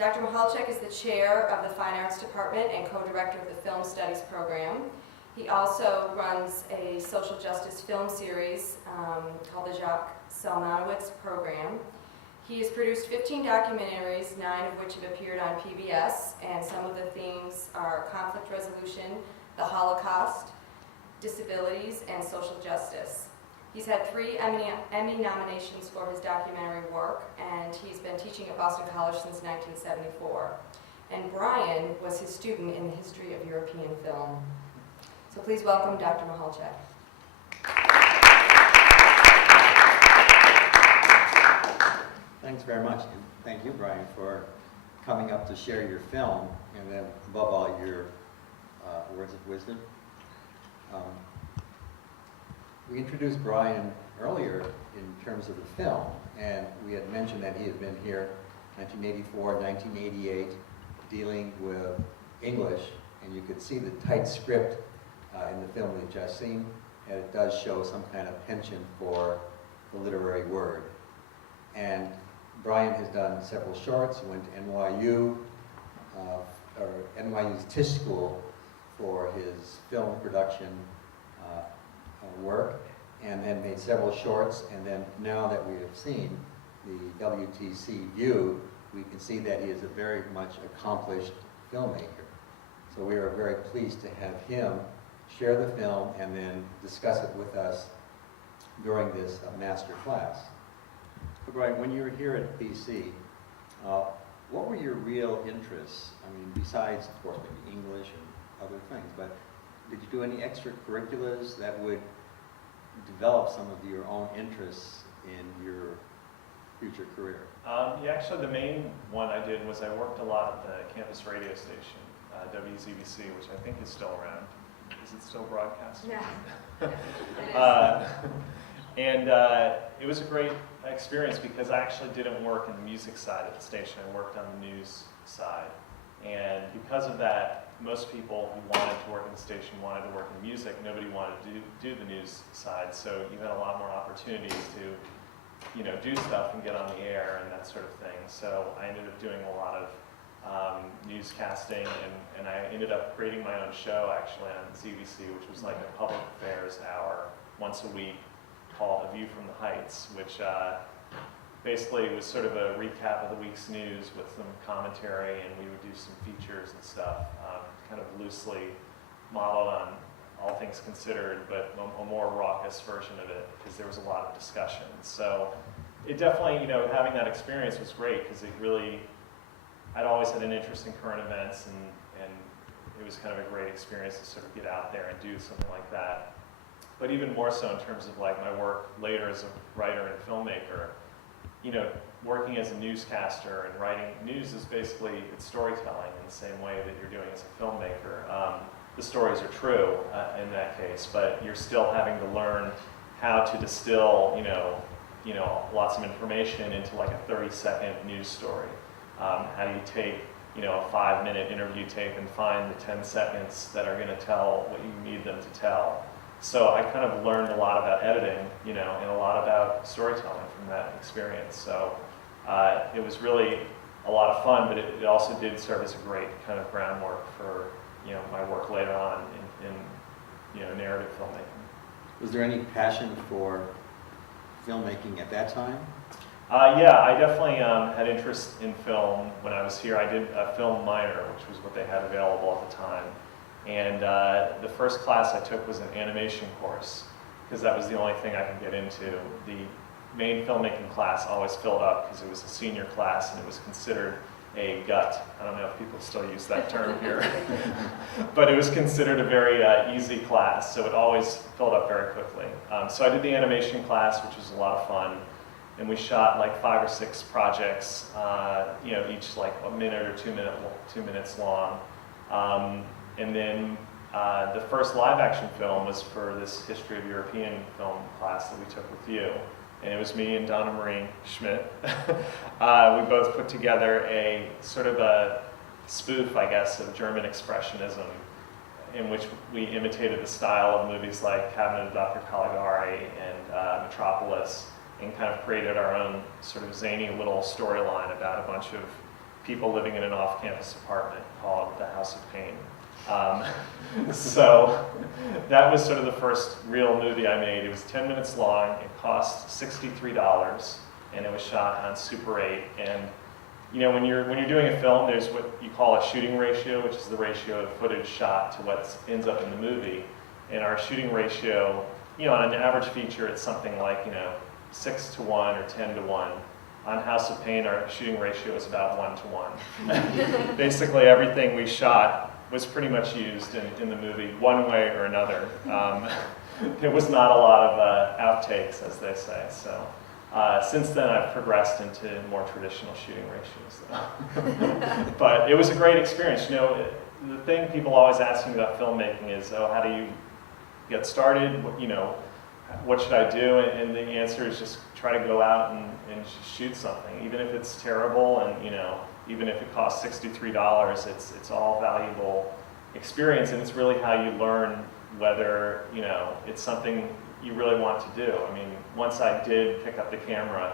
Dr. Mihalchek is the chair of the Fine Arts Department and co-director of the Film Studies program. He also runs a social justice film series called the Jacques Selmanowitz program. He has produced 15 documentaries, 9 of which have appeared on PBS, and some of the themes are conflict resolution, the Holocaust, disabilities, and social justice. He's had 3 Emmy nominations for his documentary work, and he's been teaching at Boston College since 1974. And Brian was his student in the history of European film. So please welcome Dr. Mihalchek. Thanks very much, and thank you, Brian, for coming up to share your film, and then above all, your words of wisdom. We introduced Brian earlier in terms of the film, and we had mentioned that he had been here 1984, 1988, dealing with English, and you could see the tight script in the film we've just seen, and it does show some kind of penchant for the literary word. And Brian has done several shorts. He went to NYU, or NYU's Tisch School for his film production work, and then made several shorts, and then now that we have seen the WTC view, we can see that he is a very much accomplished filmmaker. So we are very pleased to have him share the film and then discuss it with us during this master class. So Brian, when you were here at BC, what were your real interests? I mean, besides, of course, maybe English and other things, but did you do any extracurriculars that would develop some of your own interests in your future career? Yeah, actually the main one I did was I worked a lot at the campus radio station, WZBC, which I think is still around. Is it still broadcasting? Yeah. And it was a great experience because I actually didn't work in the music side of the station. I worked on the news side. And because of that, most people who wanted to work in the station wanted to work in music. Nobody wanted to do the news side. So you had a lot more opportunities to, do stuff and get on the air and that sort of thing. So I ended up doing a lot of newscasting, and I ended up creating my own show actually on ZBC, which was like a public affairs hour once a week called A View from the Heights, which basically was sort of a recap of the week's news with some commentary, and we would do some features and stuff, kind of loosely modeled on All Things Considered, but a more raucous version of it because there was a lot of discussion. So it definitely, having that experience was great because it really, I'd always had an interest in current events, and it was kind of a great experience to sort of get out there and do something like that. But even more so in terms of like my work later as a writer and filmmaker, working as a newscaster and writing news is basically, it's storytelling in the same way that you're doing as a filmmaker. The stories are true in that case, but you're still having to learn how to distill, lots of information into like a 30-second news story. How do you take, a 5-minute interview tape and find the 10 seconds that are going to tell what you need them to tell? So I kind of learned a lot about editing, and a lot about storytelling from that experience. So it was really a lot of fun, but it also did serve as a great kind of groundwork for, my work later on in narrative filmmaking. Was there any passion for filmmaking at that time? Yeah, I definitely had interest in film when I was here. I did a film minor, which was what they had available at the time. And the first class I took was an animation course, because that was the only thing I could get into. The main filmmaking class always filled up because it was a senior class and it was considered a gut. I don't know if people still use that term here. But it was considered a very easy class, so it always filled up very quickly. So I did the animation class, which was a lot of fun. And we shot like 5 or 6 projects, each like a minute or 2 minutes long. And then the first live action film was for this History of European film class that we took with you. And it was me and Donna Marie Schmidt. We both put together a sort of a spoof, I guess, of German Expressionism, in which we imitated the style of movies like Cabinet of Dr. Caligari and Metropolis, and kind of created our own sort of zany little storyline about a bunch of people living in an off-campus apartment called the House of Pain. So that was sort of the first real movie I made. It was 10 minutes long. It cost $63, and it was shot on Super 8. And you know, when you're doing a film, there's what you call a shooting ratio, which is the ratio of footage shot to what ends up in the movie. And our shooting ratio, you know, on an average feature, it's something like, you know, 6 to 1 or 10 to 1. On House of Pain, our shooting ratio is about 1 to 1. Basically, everything we shot was pretty much used in the movie, one way or another. There was not a lot of outtakes, as they say. So since then, I've progressed into more traditional shooting ratios. But it was a great experience. You know, the thing people always ask me about filmmaking is, oh, how do you get started? You know, what should I do? And the answer is just try to go out and just shoot something, even if it's terrible, and you know, even if it costs $63, it's all valuable experience, and it's really how you learn whether, you know, it's something you really want to do. I mean, once I did pick up the camera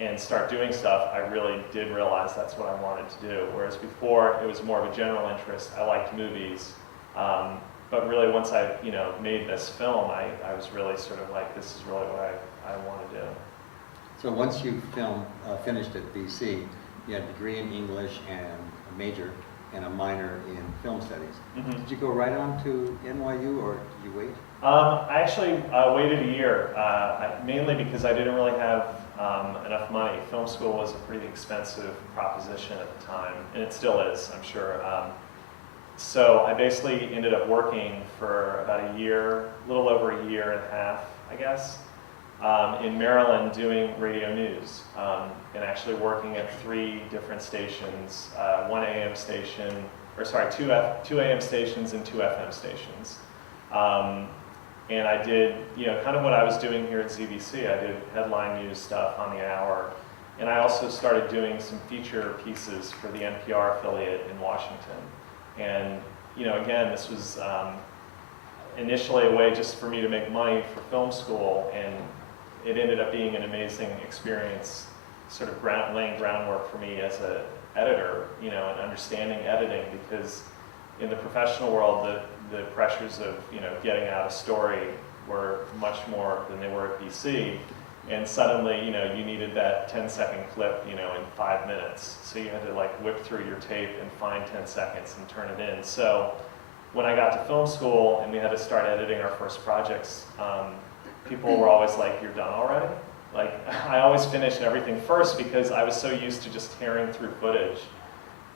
and start doing stuff, I really did realize that's what I wanted to do. Whereas before, it was more of a general interest. I liked movies. But really, once I, you know, made this film, I was really sort of like, this is really what I want to do. So once you finished at BC, you had a degree in English and a major and a minor in film studies. Mm-hmm. Did you go right on to NYU, or did you wait? I actually waited a year, mainly because I didn't really have enough money. Film school was a pretty expensive proposition at the time, and it still is, I'm sure. So I basically ended up working for about a year, a little over a year and a half, I guess, in Maryland doing radio news, and actually working at 3 different stations, 1 AM station, or sorry, 2 AM stations and 2 FM stations. And I did, you know, kind of what I was doing here at ZBC. I did headline news stuff on the hour, and I also started doing some feature pieces for the NPR affiliate in Washington. And, you know, again, this was initially a way just for me to make money for film school, and it ended up being an amazing experience, sort of laying groundwork for me as an editor, you know, and understanding editing, because in the professional world, the pressures of, you know, getting out a story were much more than they were at BC. And suddenly, you know, you needed that 10-second clip, you know, in 5 minutes. So you had to like whip through your tape and find 10 seconds and turn it in. So when I got to film school and we had to start editing our first projects, people were always like, "You're done already?" Like, I always finished everything first because I was so used to just tearing through footage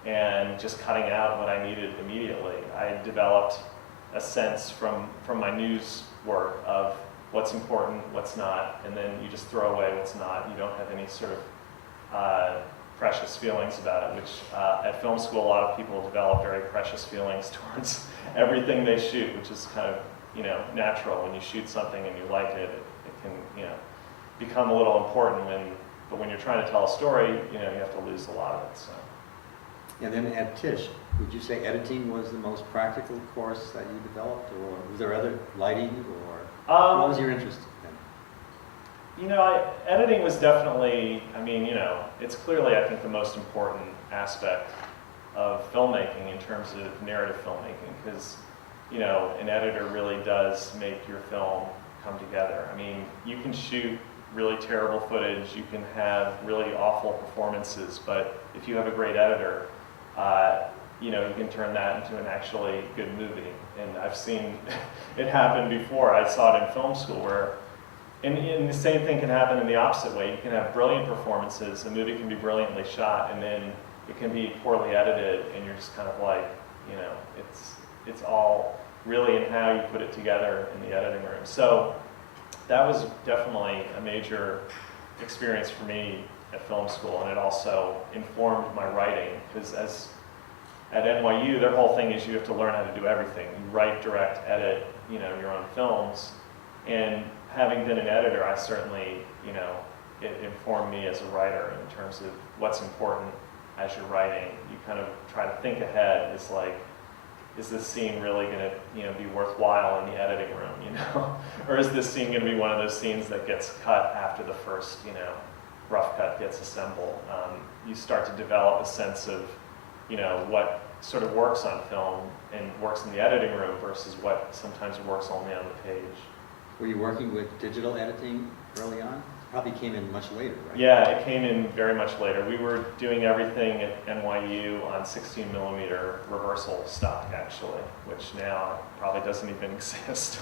and just cutting out what I needed immediately. I developed a sense from my news work of what's important, what's not, and then you just throw away what's not. You don't have any sort of precious feelings about it, which at film school, a lot of people develop very precious feelings towards everything they shoot, which is kind of, you know, natural. When you shoot something and you like it, it can, you know, become a little important but when you're trying to tell a story, you know, you have to lose a lot of it, so. And then at Tisch, would you say editing was the most practical course that you developed, or was there other lighting, or what was your interest in? You know, editing was definitely, I mean, you know, it's clearly, I think, the most important aspect of filmmaking in terms of narrative filmmaking, because, you know, an editor really does make your film come together. I mean, you can shoot really terrible footage, you can have really awful performances, but if you have a great editor, you know, you can turn that into an actually good movie. And I've seen it happen before. I saw it in film school where, and the same thing can happen in the opposite way. You can have brilliant performances, a movie can be brilliantly shot, and then it can be poorly edited, and you're just kind of like, you know, it's all really in how you put it together in the editing room. So that was definitely a major experience for me at film school, and it also informed my writing, because at NYU, their whole thing is you have to learn how to do everything. You write, direct, edit, you know, your own films. And having been an editor, I certainly, you know, it informed me as a writer in terms of what's important as you're writing. You kind of try to think ahead. It's like, is this scene really going to, you know, be worthwhile in the editing room, you know? Or is this scene going to be one of those scenes that gets cut after the first, you know, rough cut gets assembled. You start to develop a sense of, what sort of works on film and works in the editing room versus what sometimes works only on the page. Were you working with digital editing early on? Probably came in much later, right? Yeah, it came in very much later. We were doing everything at NYU on 16 millimeter reversal stock, actually, which now probably doesn't even exist.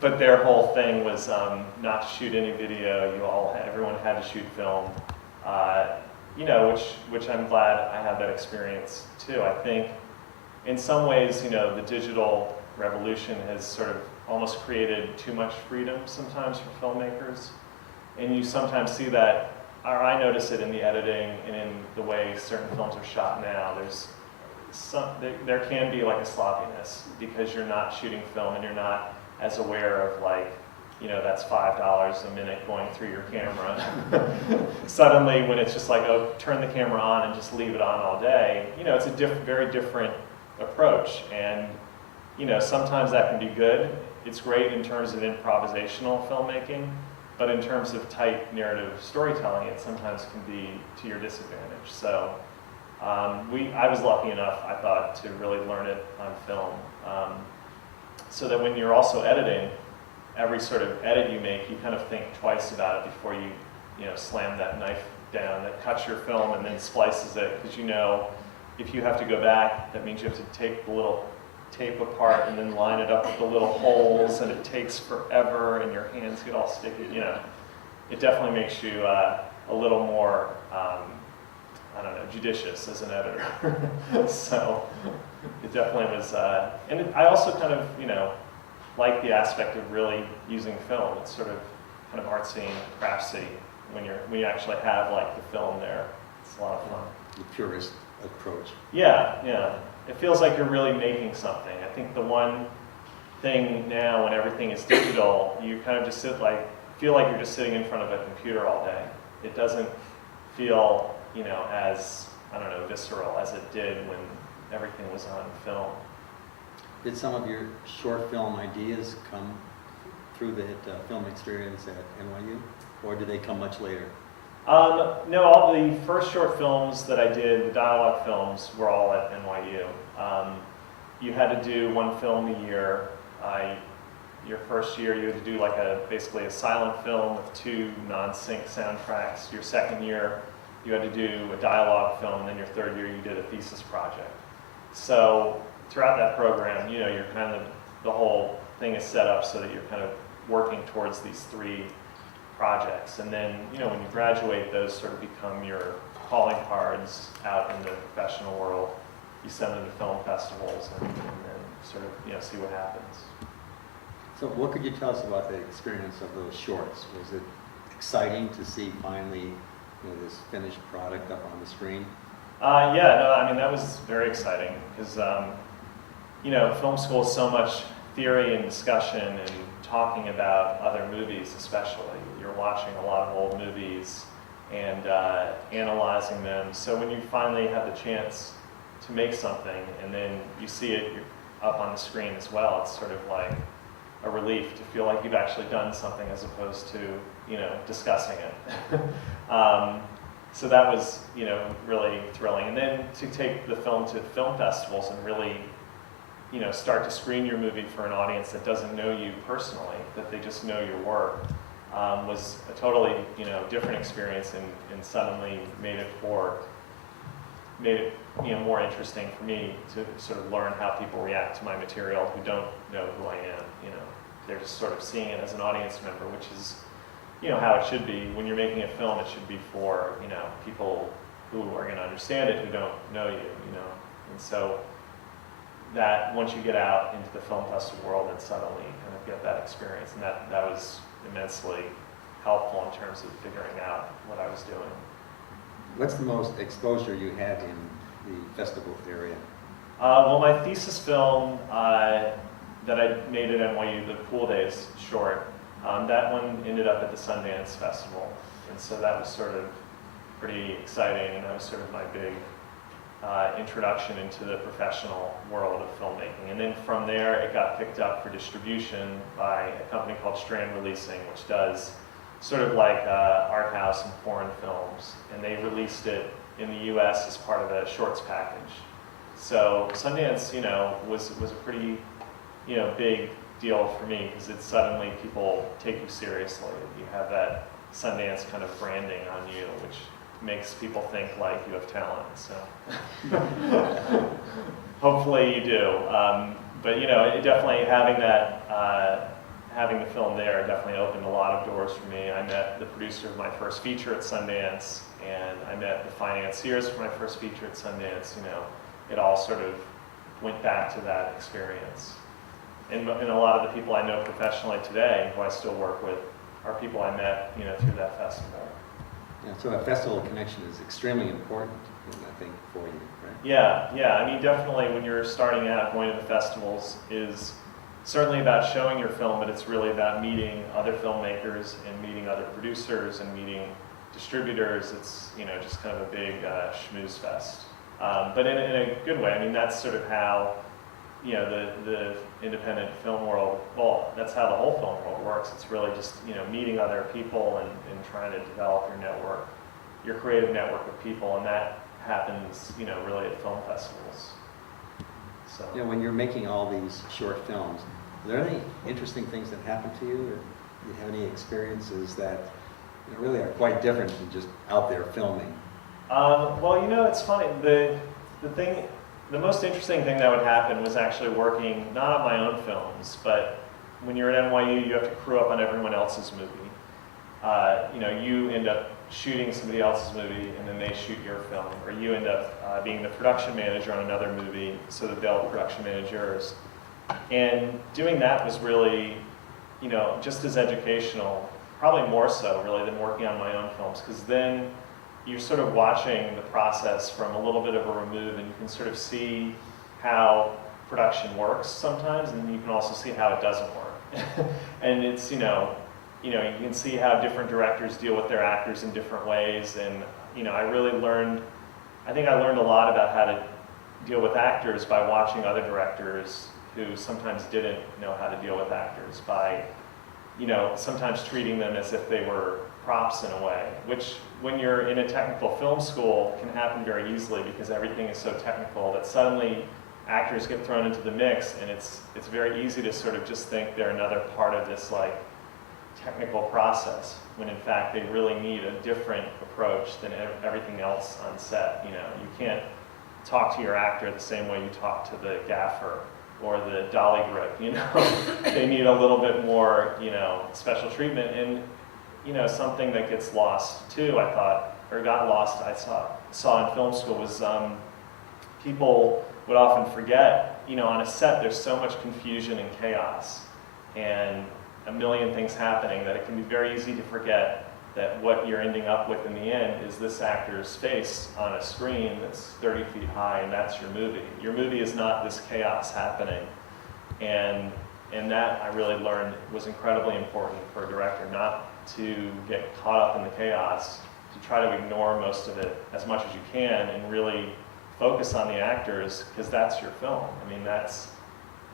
But their whole thing was not to shoot any video. Everyone had to shoot film. Which I'm glad I had that experience too. I think in some ways, the digital revolution has sort of almost created too much freedom sometimes for filmmakers. And you sometimes see that, or I notice it in the editing and in the way certain films are shot now. There can be like a sloppiness because you're not shooting film and you're not as aware of that's $5 a minute going through your camera. Suddenly when it's just like, oh, turn the camera on and just leave it on all day, it's a very different approach. And, sometimes that can be good. It's great in terms of improvisational filmmaking. But in terms of tight narrative storytelling, it sometimes can be to your disadvantage. So I was lucky enough, I thought, to really learn it on film. So that when you're also editing, every sort of edit you make, you kind of think twice about it before you slam that knife down that cuts your film and then splices it. Because if you have to go back, that means you have to take the little tape apart and then line it up with the little holes, and it takes forever and your hands get all sticky. It definitely makes you a little more, judicious as an editor. So it definitely was, I also kind of, like the aspect of really using film. It's sort of kind of artsy and craftsy when you actually have the film there. It's a lot of fun. The purist approach. Yeah. It feels like you're really making something. I think the one thing now when everything is digital, you kind of just feel like you're just sitting in front of a computer all day. It doesn't feel, as, visceral as it did when everything was on film. Did some of your short film ideas come through the film experience at NYU, or did they come much later? No, all the first short films that I did, the dialogue films, were all at NYU. You had to do one film a year. Your first year, you had to do basically a silent film with 2 non-sync soundtracks. Your second year, you had to do a dialogue film, and then your third year, you did a thesis project. So throughout that program, you're kind of, the whole thing is set up so that you're kind of working towards these 3 projects. And then, when you graduate, those sort of become your calling cards out in the professional world. You send them to film festivals and then sort of, see what happens. So what could you tell us about the experience of those shorts? Was it exciting to see finally this finished product up on the screen? That was very exciting because, film school is so much theory and discussion and talking about other movies especially. You're watching a lot of old movies and analyzing them. So when you finally have the chance to make something and then you see it up on the screen as well, it's sort of like a relief to feel like you've actually done something as opposed to, discussing it. So that was, really thrilling. And then to take the film to film festivals and really, start to screen your movie for an audience that doesn't know you personally, that they just know your work, was a totally, different experience and suddenly made it more interesting for me to sort of learn how people react to my material who don't know who I am. They're just sort of seeing it as an audience member, which is, how it should be. When you're making a film, it should be for, people who are going to understand it who don't know you, And so that once you get out into the film festival world, then suddenly you kind of get that experience, and that was immensely helpful in terms of figuring out what I was doing. What's the most exposure you had in the festival area? Well, my thesis film that I made at NYU, the Pool Days short, that one ended up at the Sundance Festival, and so that was sort of pretty exciting, and that was sort of my big introduction into the professional world of filmmaking. And then from there, it got picked up for distribution by a company called Strand Releasing, which does sort of like art house and foreign films, and they released it in the U.S. as part of a shorts package. So Sundance, was a pretty, big deal for me because it's suddenly people take you seriously. You have that Sundance kind of branding on you, which makes people think like you have talent. So hopefully you do. But it definitely having the film there definitely opened a lot of doors for me. I met the producer of my first feature at Sundance, and I met the financiers for my first feature at Sundance. It all sort of went back to that experience. And a lot of the people I know professionally today, who I still work with, are people I met, through that festival. Yeah, so a festival connection is extremely important, I think, for you, right? Yeah. I mean, definitely when you're starting out, going to the festivals is certainly about showing your film, but it's really about meeting other filmmakers and meeting other producers and meeting distributors. It's, just kind of a big schmooze fest. But in a good way. I mean, that's sort of how, the independent film world, well, that's how the whole film world works. It's really just, meeting other people and trying to develop your network, your creative network of people, and that happens, really at film festivals. So. When you're making all these short films, are there any interesting things that happen to you, or do you have any experiences that really are quite different than just out there filming? Well, it's funny. The most interesting thing that would happen was actually working not on my own films, but when you're at NYU, you have to crew up on everyone else's movie. You end up shooting somebody else's movie, and then they shoot your film, or you end up being the production manager on another movie, so that they'll production manage yours. And doing that was really, just as educational, probably more so really than working on my own films, because then you're sort of watching the process from a little bit of a remove, and you can sort of see how production works sometimes, and you can also see how it doesn't work. And it's, you can see how different directors deal with their actors in different ways, and, I think I learned a lot about how to deal with actors by watching other directors who sometimes didn't know how to deal with actors, by, sometimes treating them as if they were props in a way, which when you're in a technical film school can happen very easily because everything is so technical that suddenly actors get thrown into the mix, and it's very easy to sort of just think they're another part of this technical process, when in fact they really need a different approach than everything else on set. You can't talk to your actor the same way you talk to the gaffer or the dolly grip. They need a little bit more special treatment. And something that gets lost too, I thought, or got lost, I saw in film school was people would often forget, on a set there's so much confusion and chaos and a million things happening that it can be very easy to forget that what you're ending up with in the end is this actor's face on a screen that's 30 feet high, and that's your movie. Your movie is not this chaos happening. And that I really learned was incredibly important for a director, not to get caught up in the chaos, to try to ignore most of it as much as you can and really focus on the actors, because that's your film. I mean, that's,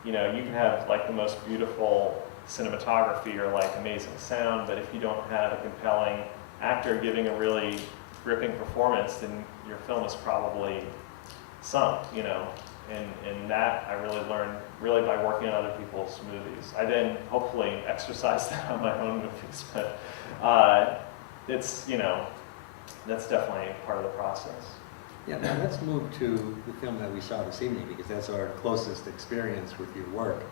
you can have the most beautiful cinematography or amazing sound, but if you don't have a compelling actor giving a really gripping performance, then your film is probably sunk, and that I really learned by working on other people's movies. I then hopefully exercise that on my own movies, but it's, that's definitely part of the process. Yeah, now let's move to the film that we saw this evening, because that's our closest experience with your work.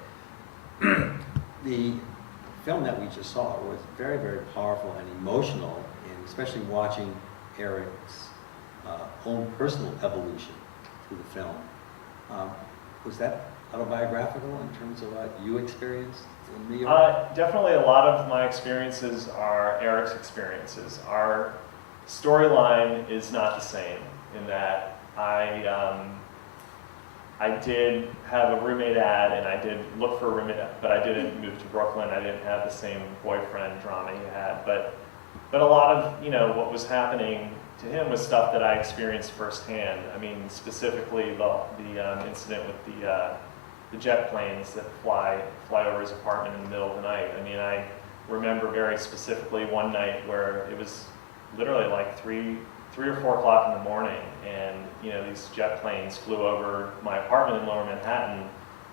The film that we just saw was very, very powerful and emotional, and especially watching Eric's own personal evolution through the film. Was that autobiographical in terms of what you experienced in New York? Definitely a lot of my experiences are Eric's experiences. Our storyline is not the same in that I did have a roommate ad, and I did look for a roommate, but I didn't move to Brooklyn. I didn't have the same boyfriend drama he had. But a lot of what was happening to him was stuff that I experienced firsthand. I mean, specifically the incident with the jet planes that fly over his apartment in the middle of the night. I mean, remember very specifically one night where it was literally like 3 or 4 o'clock in the morning, and these jet planes flew over my apartment in Lower Manhattan,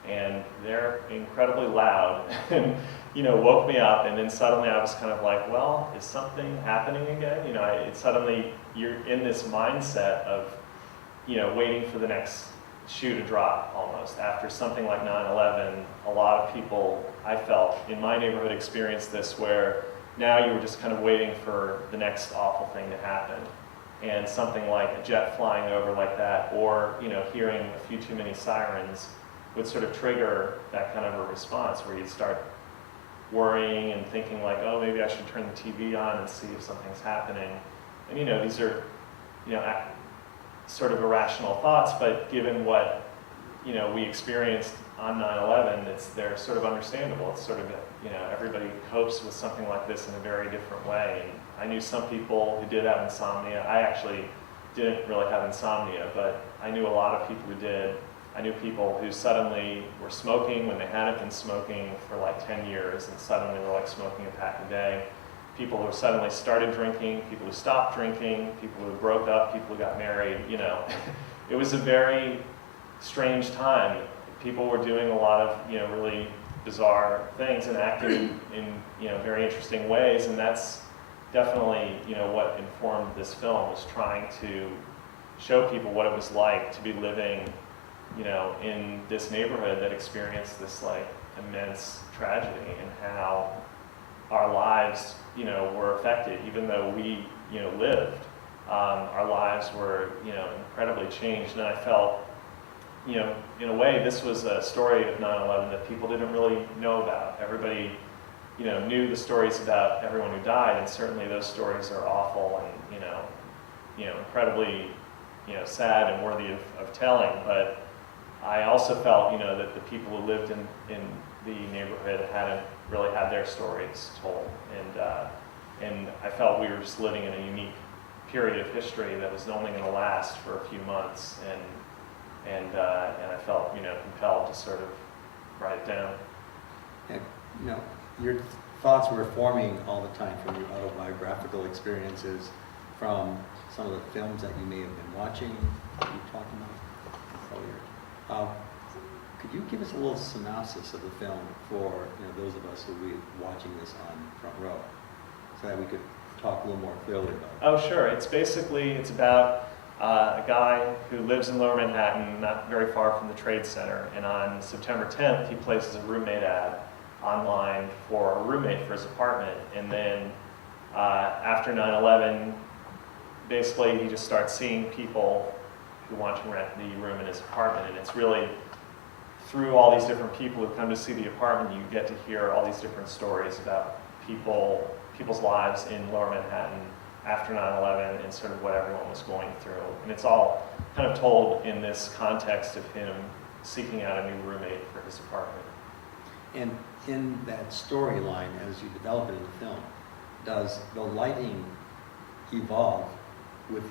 and they're incredibly loud, and woke me up. And then suddenly I was kind of like, well, is something happening again? Suddenly you're in this mindset of waiting for the next shoe to drop almost. After something like 9/11, a lot of people, I felt, in my neighborhood experienced this, where now you were just kind of waiting for the next awful thing to happen. And something like a jet flying over like that, or hearing a few too many sirens, would sort of trigger that kind of a response where you'd start worrying and thinking like, oh, maybe I should turn the TV on and see if something's happening. And these are sort of irrational thoughts, but given what we experienced on 9/11, they're sort of understandable. It's sort of everybody copes with something like this in a very different way. And I knew some people who did have insomnia. I actually didn't really have insomnia, but I knew a lot of people who did. I knew people who suddenly were smoking when they hadn't been smoking for like 10 years, and suddenly were like smoking a pack a day. People who suddenly started drinking, people who stopped drinking, people who broke up, people who got married. It was a very strange time. People were doing a lot of really bizarre things and acting in very interesting ways, and that's definitely what informed this film, was trying to show people what it was like to be living in this neighborhood that experienced this like immense tragedy, and how our lives were affected. Even though we lived, our lives were incredibly changed. And I felt in a way this was a story of 9/11 that people didn't really know about. Everybody knew the stories about everyone who died, and certainly those stories are awful and incredibly sad and worthy of telling. But I also felt that the people who lived in the neighborhood hadn't really had their stories told, and I felt we were just living in a unique period of history that was only going to last for a few months, and I felt compelled to sort of write it down. And, your thoughts were forming all the time from your autobiographical experiences, from some of the films that you may have been watching, that you talked about earlier. Could you give us a little synopsis of the film for those of us who will be watching this on Front Row, so that we could talk a little more clearly about it? Oh, sure. It's about a guy who lives in Lower Manhattan, not very far from the Trade Center, and on September 10th, he places a roommate ad online for a roommate for his apartment, and then after 9/11, basically he just starts seeing people who want to rent the room in his apartment, and it's really through all these different people who come to see the apartment, you get to hear all these different stories about people's lives in Lower Manhattan after 9/11 and sort of what everyone was going through. And it's all kind of told in this context of him seeking out a new roommate for his apartment. And in that storyline, as you develop it in the film, does the lighting evolve with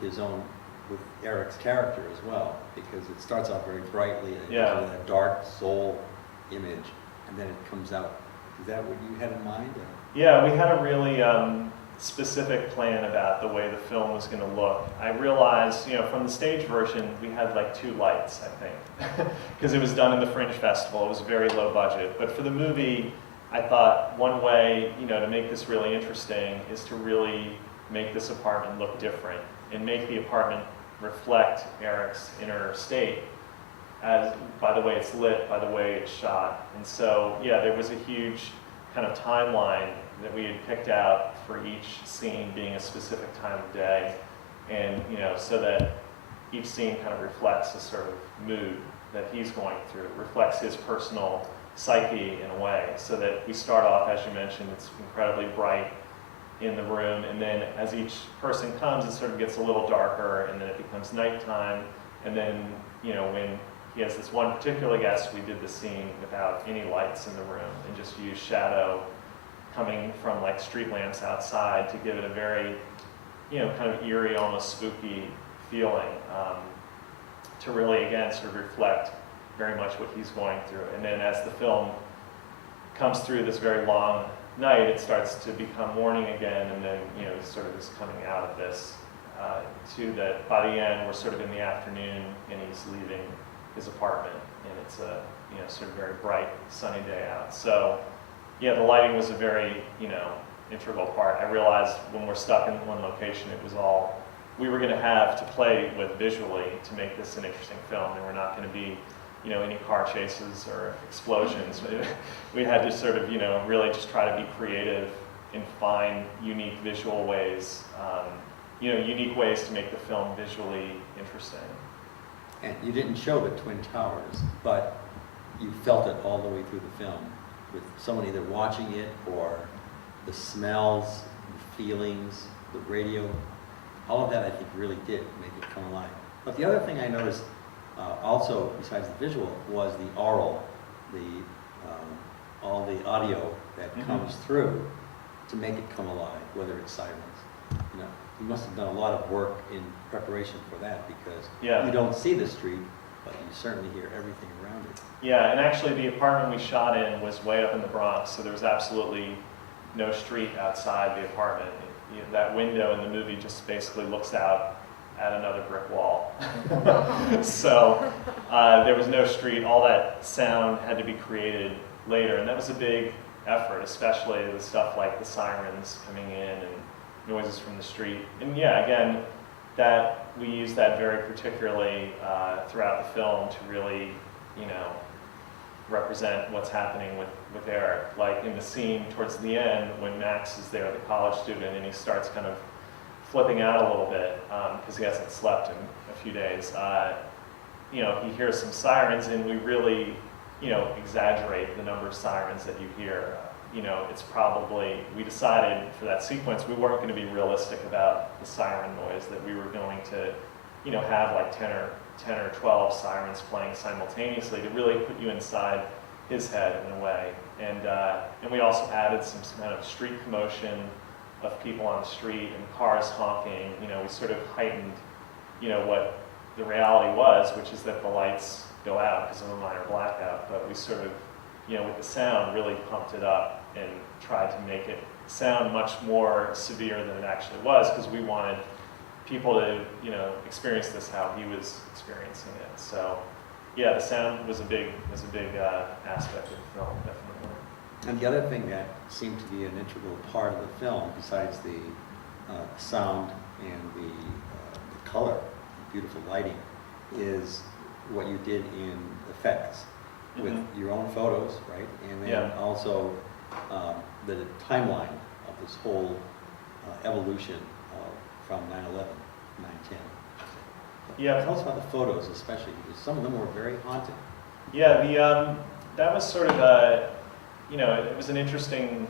with Eric's character as well? Because it starts off very brightly, and Yeah. goes into that dark soul image, and then it comes out. Is that what you had in mind? Or? Yeah, we had a really specific plan about the way the film was going to look. I realized, from the stage version, we had like 2 lights, I think, because it was done in the Fringe Festival. It was very low budget. But for the movie, I thought one way, to make this really interesting is to really make this apartment look different and make the apartment reflect Eric's inner state, as by the way it's lit, by the way it's shot. And so, yeah, there was a huge kind of timeline that we had picked out for each scene being a specific time of day, and so that each scene kind of reflects a sort of mood that he's going through, reflects his personal psyche in a way, so that we start off, as you mentioned, it's incredibly bright in the room, and then as each person comes, it sort of gets a little darker, and then it becomes nighttime, and then when he has this one particular guest, we did the scene without any lights in the room and just used shadow coming from like street lamps outside to give it a very, kind of eerie, almost spooky feeling, to really, again, sort of reflect very much what he's going through. And then as the film comes through this very long night, it starts to become morning again, and then, you know, he sort of is coming out of this, to that by the end, we're sort of in the afternoon, and he's leaving his apartment, and it's a, you know, sort of very bright, sunny day out. So, yeah, the lighting was a very, you know, integral part. I realized when we're stuck in one location, it was all we were going to have to play with visually to make this an interesting film. There were not going to be, you know, any car chases or explosions. We had to sort of, you know, really just try to be creative and find unique visual ways, you know, unique ways to make the film visually interesting. And you didn't show the Twin Towers, but you felt it all the way through the film, with someone either watching it or the smells, the feelings, the radio, all of that I think really did make it come alive. But the other thing I noticed also, besides the visual, was the aural, all the audio that comes through to make it come alive, whether it's sirens. You know, you must have done a lot of work in preparation for that, because you don't see the street, but you certainly hear everything around it. Yeah, and actually the apartment we shot in was way up in the Bronx, so there was absolutely no street outside the apartment. You know, that window in the movie just basically looks out at another brick wall. So there was no street. All that sound had to be created later, and that was a big effort, especially the stuff like the sirens coming in and noises from the street. And yeah, again, that we use that very particularly throughout the film to really, you know, represent what's happening with Eric. Like in the scene towards the end when Max is there, the college student, and he starts kind of flipping out a little bit because he hasn't slept in a few days. You know, he hears some sirens, and we really, you know, exaggerate the number of sirens that you hear. You know, it's probably, we decided for that sequence we weren't going to be realistic about the siren noise, that we were going to, you know, have like 10 or 12 sirens playing simultaneously to really put you inside his head in a way. And we also added some kind of street commotion of people on the street and cars honking. You know, we sort of heightened, you know, what the reality was, which is that the lights go out because of a minor blackout, but we sort of, you know, with the sound really pumped it up and tried to make it sound much more severe than it actually was, because we wanted people to, you know, experience this how he was experiencing it. So yeah, the sound was a big aspect of the film, definitely. And the other thing that seemed to be an integral part of the film, besides the sound and the color, beautiful lighting, is what you did in effects with your own photos, right? And then also the timeline of this whole evolution from 9/11, 9/10. Yeah. Tell us about the photos, especially, because some of them were very haunting. Yeah, that was sort of you know, it was an interesting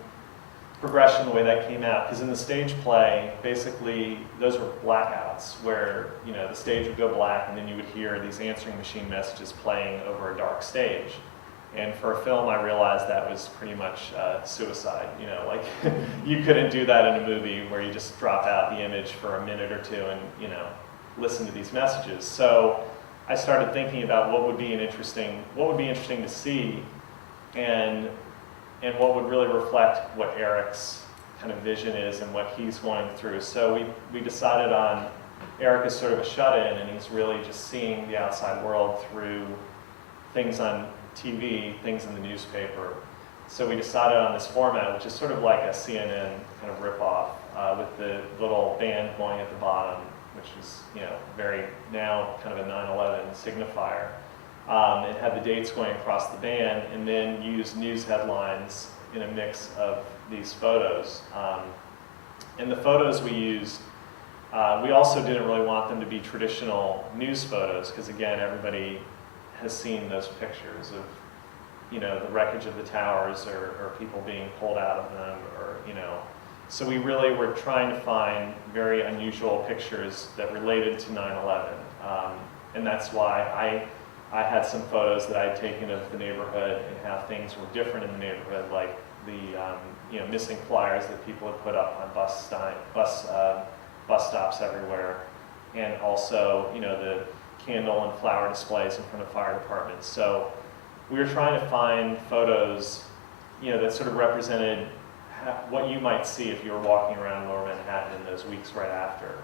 progression the way that came out, because in the stage play, basically those were blackouts where, you know, the stage would go black and then you would hear these answering machine messages playing over a dark stage. And for a film, I realized that was pretty much suicide. You know, like you couldn't do that in a movie where you just drop out the image for a minute or two and, you know, listen to these messages. So I started thinking about what would be interesting to see, and what would really reflect what Eric's kind of vision is and what he's going through. So we decided on Eric as sort of a shut-in, and he's really just seeing the outside world through things on TV, things in the newspaper. So we decided on this format, which is sort of like a CNN kind of ripoff, with the little band going at the bottom, which is, you know, very now kind of a 9/11 signifier. It had the dates going across the band, and then used news headlines in a mix of these photos. And the photos we used, we also didn't really want them to be traditional news photos, because again, everybody has seen those pictures of, you know, the wreckage of the towers, or people being pulled out of them, or, you know. So we really were trying to find very unusual pictures that related to 9/11. And that's why I had some photos that I had taken of the neighborhood and how things were different in the neighborhood, like the you know, missing flyers that people had put up on bus stops everywhere, and also, you know, the candle and flower displays in front of fire departments. So we were trying to find photos, you know, that sort of represented what you might see if you were walking around Lower Manhattan in those weeks right after.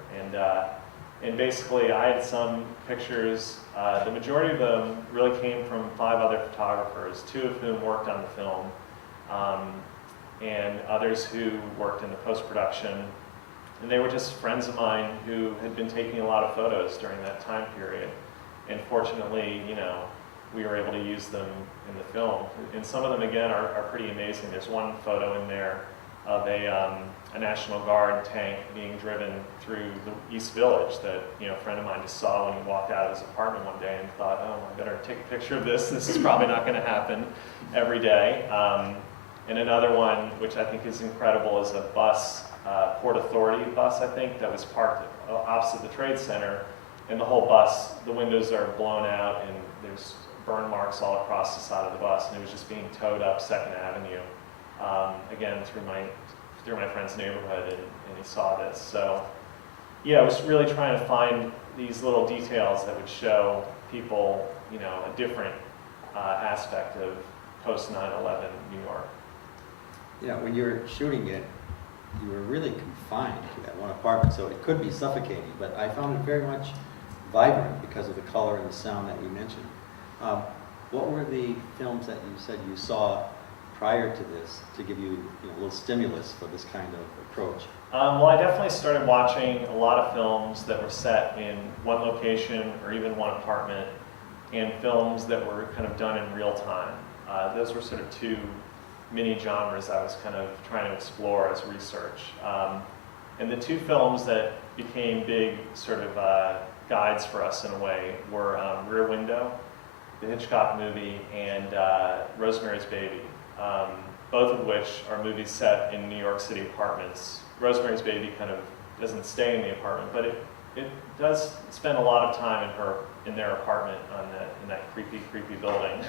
And basically, I had some pictures. The majority of them really came from 5 other photographers, 2 of whom worked on the film, and others who worked in the post-production. And they were just friends of mine who had been taking a lot of photos during that time period. And fortunately, you know, we were able to use them in the film. And some of them, again, are pretty amazing. There's one photo in there of a National Guard tank being driven through the East Village that, you know, a friend of mine just saw when he walked out of his apartment one day and thought, oh, I better take a picture of this. This is probably not going to happen every day. And another one, which I think is incredible, is a bus, Port Authority bus, I think, that was parked opposite the Trade Center. And the whole bus, the windows are blown out and there's burn marks all across the side of the bus. And it was just being towed up 2nd Avenue, again, through my friend's neighborhood, and he saw this. So, yeah, I was really trying to find these little details that would show people, you know, a different aspect of post 9/11 New York. You know, when you're shooting it, you were really confined to that one apartment, so it could be suffocating, but I found it very much vibrant because of the color and the sound that you mentioned. What were the films that you said you saw prior to this to give you, a little stimulus for this kind of approach? Well, I definitely started watching a lot of films that were set in one location or even one apartment, and films that were kind of done in real time. Those were sort of 2 mini genres I was kind of trying to explore as research. And the 2 films that became big sort of guides for us in a way were Rear Window, the Hitchcock movie, and Rosemary's Baby, both of which are movies set in New York City apartments. Rosemary's Baby kind of doesn't stay in the apartment, but it does spend a lot of time in their apartment in that creepy building.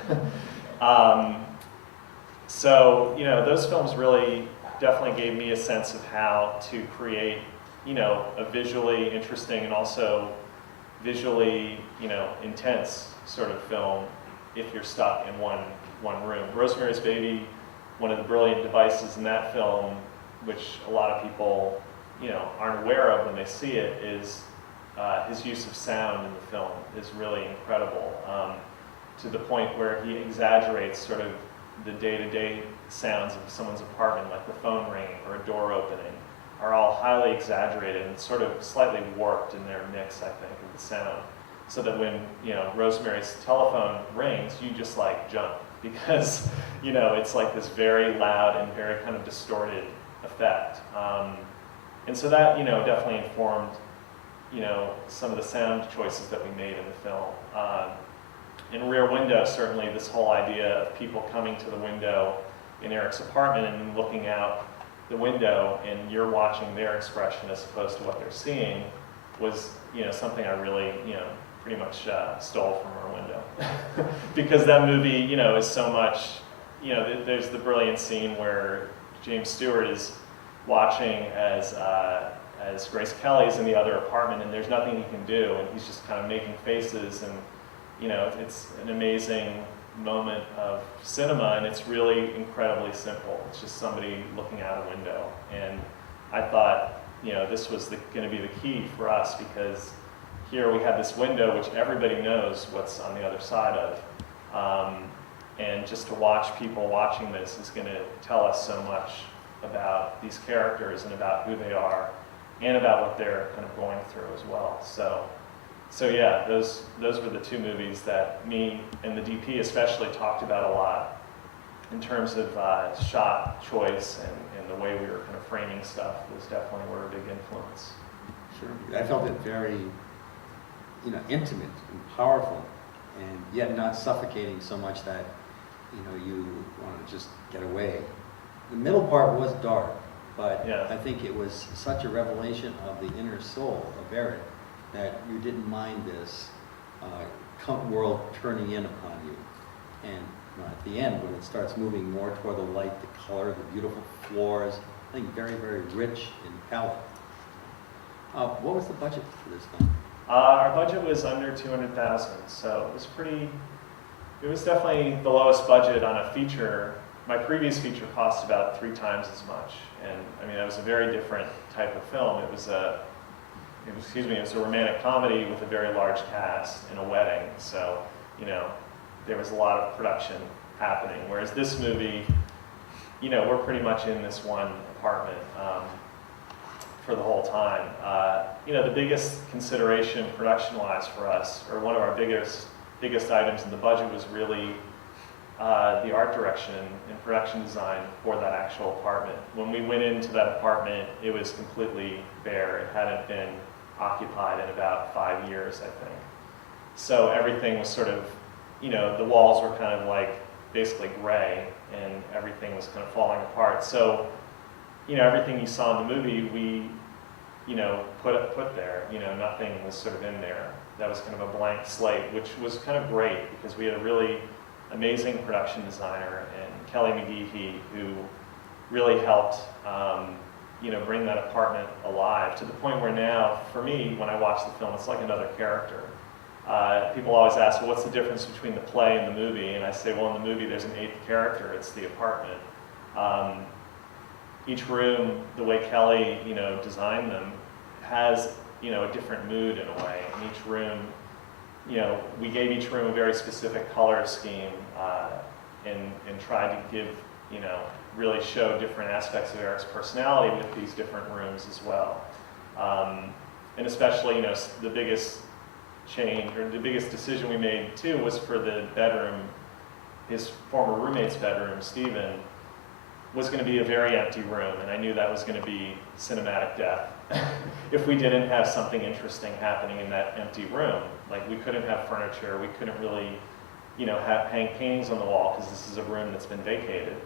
So, you know, those films really definitely gave me a sense of how to create, you know, a visually interesting and also visually, you know, intense sort of film if you're stuck in one room. Rosemary's Baby, one of the brilliant devices in that film, which a lot of people, you know, aren't aware of when they see it, is his use of sound in the film is really incredible, to the point where he exaggerates sort of the day-to-day sounds of someone's apartment, like the phone ringing or a door opening, are all highly exaggerated and sort of slightly warped in their mix, I think, of the sound. So that when, you know, Rosemary's telephone rings, you just like jump because, you know, it's like this very loud and very kind of distorted effect. And so that, you know, definitely informed, you know, some of the sound choices that we made in the film. In Rear Window, certainly this whole idea of people coming to the window in Eric's apartment and looking out the window and you're watching their expression as opposed to what they're seeing was, you know, something I really, you know, pretty much stole from Rear Window. Because that movie, you know, is so much, you know, there's the brilliant scene where James Stewart is watching as Grace Kelly's in the other apartment and there's nothing he can do and he's just kind of making faces and, you know, it's an amazing moment of cinema and it's really incredibly simple. It's just somebody looking out a window. And I thought, you know, this was going to be the key for us because here we have this window which everybody knows what's on the other side of. And just to watch people watching this is going to tell us so much about these characters and about who they are and about what they're kind of going through as well. So yeah, those were the 2 movies that me and the DP especially talked about a lot in terms of shot choice and the way we were kind of framing stuff was definitely were a big influence. Sure. I felt it very, you know, intimate and powerful and yet not suffocating so much that, you know, you want to just get away. The middle part was dark, but Yeah. I think it was such a revelation of the inner soul of Eric that you didn't mind this world turning in upon you. And at the end, when it starts moving more toward the light, the color, the beautiful floors, I think very, very rich in palette. What was the budget for this film? Our budget was under $200,000, so it was definitely the lowest budget on a feature my previous feature cost about 3 times as much. And I mean, that was a very different type of film. It was a romantic comedy with a very large cast and a wedding. So, you know, there was a lot of production happening. Whereas this movie, you know, we're pretty much in this one apartment for the whole time. You know, the biggest consideration production-wise for us, or one of our biggest items in the budget, was really the art direction and production design for that actual apartment. When we went into that apartment, it was completely bare. It hadn't been occupied in about 5 years, I think. So everything was sort of, you know, the walls were kind of like basically gray, and everything was kind of falling apart. So, you know, everything you saw in the movie, we, you know, put there. You know, nothing was sort of in there. That was kind of a blank slate, which was kind of great because we had a really amazing production designer and Kelly McGeehee, who really helped, you know, bring that apartment alive to the point where now, for me, when I watch the film, it's like another character. People always ask, well, what's the difference between the play and the movie? And I say, well, in the movie, there's an 8th character. It's the apartment. Each room, the way Kelly, you know, designed them, has, you know, a different mood in a way. And each room, you know, we gave each room a very specific color scheme and tried to give, you know, really show different aspects of Eric's personality with these different rooms as well. And especially, you know, the biggest change, or the biggest decision we made too, was for the bedroom. His former roommate's bedroom, Stephen, was going to be a very empty room, and I knew that was going to be cinematic death if we didn't have something interesting happening in that empty room. Like, we couldn't have furniture, we couldn't really, you know, hang paintings on the wall because this is a room that's been vacated.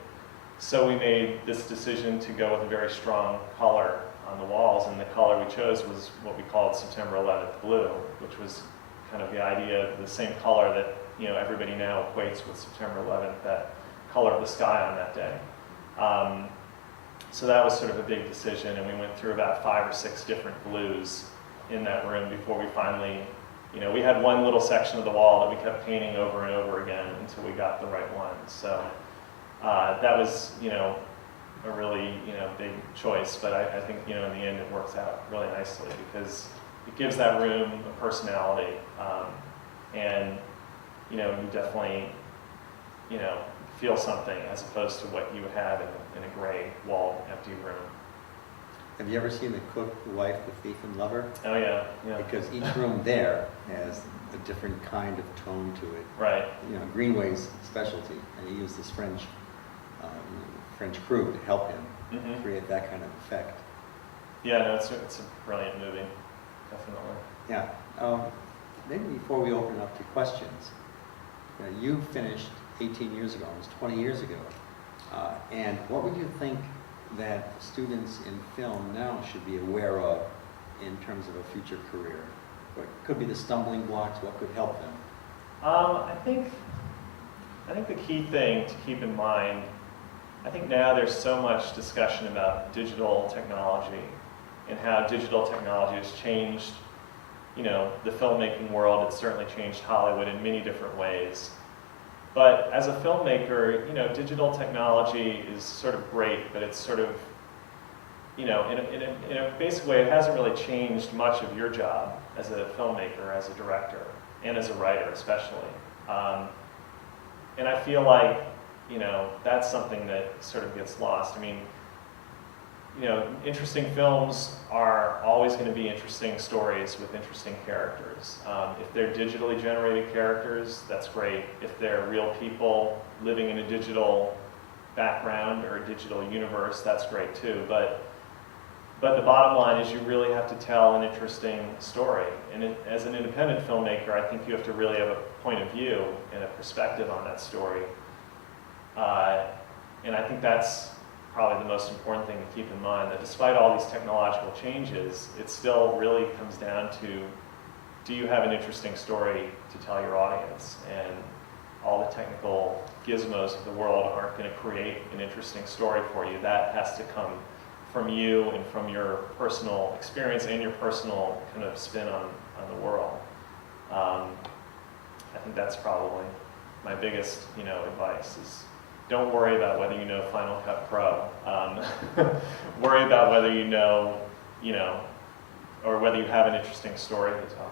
So we made this decision to go with a very strong color on the walls, and the color we chose was what we called September 11th blue, which was kind of the idea of the same color that, you know, everybody now equates with September 11th, that color of the sky on that day. So that was sort of a big decision, and we went through about 5 or 6 different blues in that room before we finally, you know, we had one little section of the wall that we kept painting over and over again until we got the right one. So that was, you know, a really, you know, big choice, but I think, you know, in the end it works out really nicely because it gives that room a personality, and, you know, you definitely, you know, feel something as opposed to what you would have in a gray walled empty room. Have you ever seen The Cook, The Wife, The Thief, and Lover? Oh yeah, yeah. Because each room there has a different kind of tone to it. Right. You know, Greenway's specialty, and he used this French crew to help him create that kind of effect. Yeah, no, it's a brilliant movie, definitely. Yeah. Maybe before we open up to questions, you finished 18 years ago, almost 20 years ago. And what would you think that students in film now should be aware of in terms of a future career? What could be the stumbling blocks? What could help them? I think the key thing to keep in mind, I think now there's so much discussion about digital technology and how digital technology has changed, you know, the filmmaking world. It's certainly changed Hollywood in many different ways. But as a filmmaker, you know, digital technology is sort of great, but it's sort of, you know, in a basic way, it hasn't really changed much of your job as a filmmaker, as a director, and as a writer especially. And I feel like, you know, that's something that sort of gets lost. I mean, you know, interesting films are always going to be interesting stories with interesting characters. If they're digitally generated characters, that's great. If they're real people living in a digital background or a digital universe, that's great too. But the bottom line is you really have to tell an interesting story. And as an independent filmmaker, I think you have to really have a point of view and a perspective on that story. And I think that's probably the most important thing to keep in mind, that despite all these technological changes, it still really comes down to, do you have an interesting story to tell your audience? And all the technical gizmos of the world aren't going to create an interesting story for you. That has to come from you and from your personal experience and your personal kind of spin on the world. I think that's probably my biggest, you know, advice is don't worry about whether you know Final Cut Pro. Worry about whether you know, or whether you have an interesting story to tell.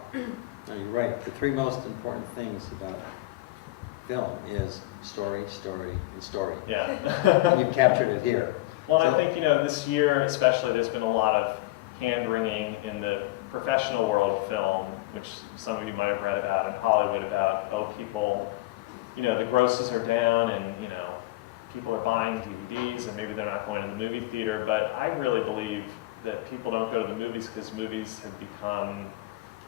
No, you're right. The three most important things about film is story, story, and story. Yeah. And you've captured it here. Well, and So- I think, this year especially, there's been a lot of hand-wringing in the professional world of film, which some of you might have read about in Hollywood about, people, the grosses are down and, people are buying DVDs and maybe they're not going to the movie theater. But I really believe that people don't go to the movies because movies have become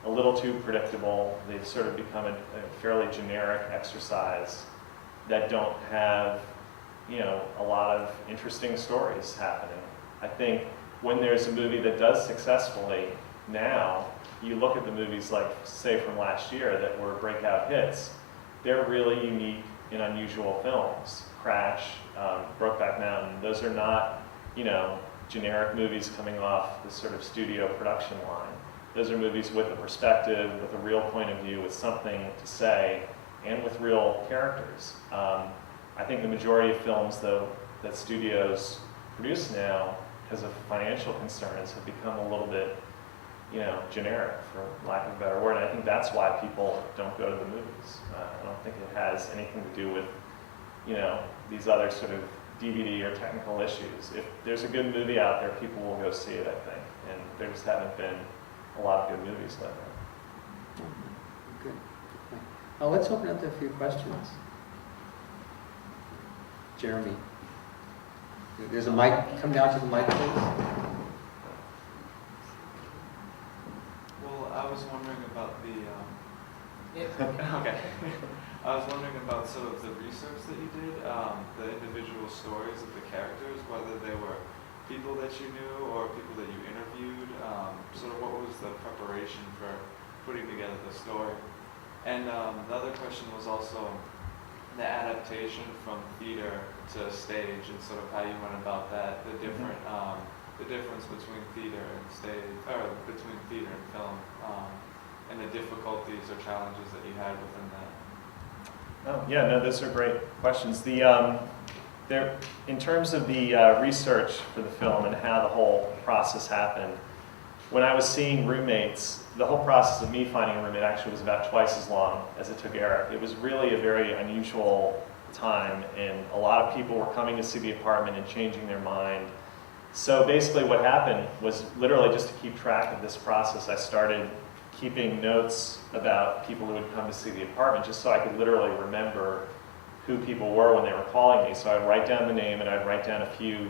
a little too predictable. They've sort of become a fairly generic exercise that don't have, a lot of interesting stories happening. I think when there's a movie that does successfully now, you look at the movies like, say, from last year that were breakout hits, they're really unique and unusual films. Crash, Brokeback Mountain, those are not, generic movies coming off the sort of studio production line. Those are movies with a perspective, with a real point of view, with something to say, and with real characters. I think the majority of films, though, that studios produce now, because of financial concerns, have become a little bit, generic, for lack of a better word. And I think that's why people don't go to the movies. I don't think it has anything to do with, these other sort of DVD or technical issues. If there's a good movie out there, people will go see it, I think. And there just haven't been a lot of good movies lately. Good. Good point. Let's open up to a few questions. Jeremy. There's a mic. Come down to the mic, please. Well, I was wondering about the, okay. I was wondering about sort of the research that you did, the individual stories of the characters, whether they were people that you knew or people that you interviewed, sort of what was the preparation for putting together the story? And the other question was also the adaptation from theater to stage and sort of how you went about that, the different, the difference between theater and stage, or between theater and film, and the difficulties or challenges that you had within that. Oh, yeah, no, those are great questions. In terms of the research for the film and how the whole process happened, when I was seeing roommates, the whole process of me finding a roommate actually was about twice as long as it took Eric. It was really a very unusual time, and a lot of people were coming to see the apartment and changing their mind. So basically what happened was, literally just to keep track of this process, I started keeping notes about people who would come to see the apartment, just so I could literally remember who people were when they were calling me. So I'd write down the name and I'd write down a few,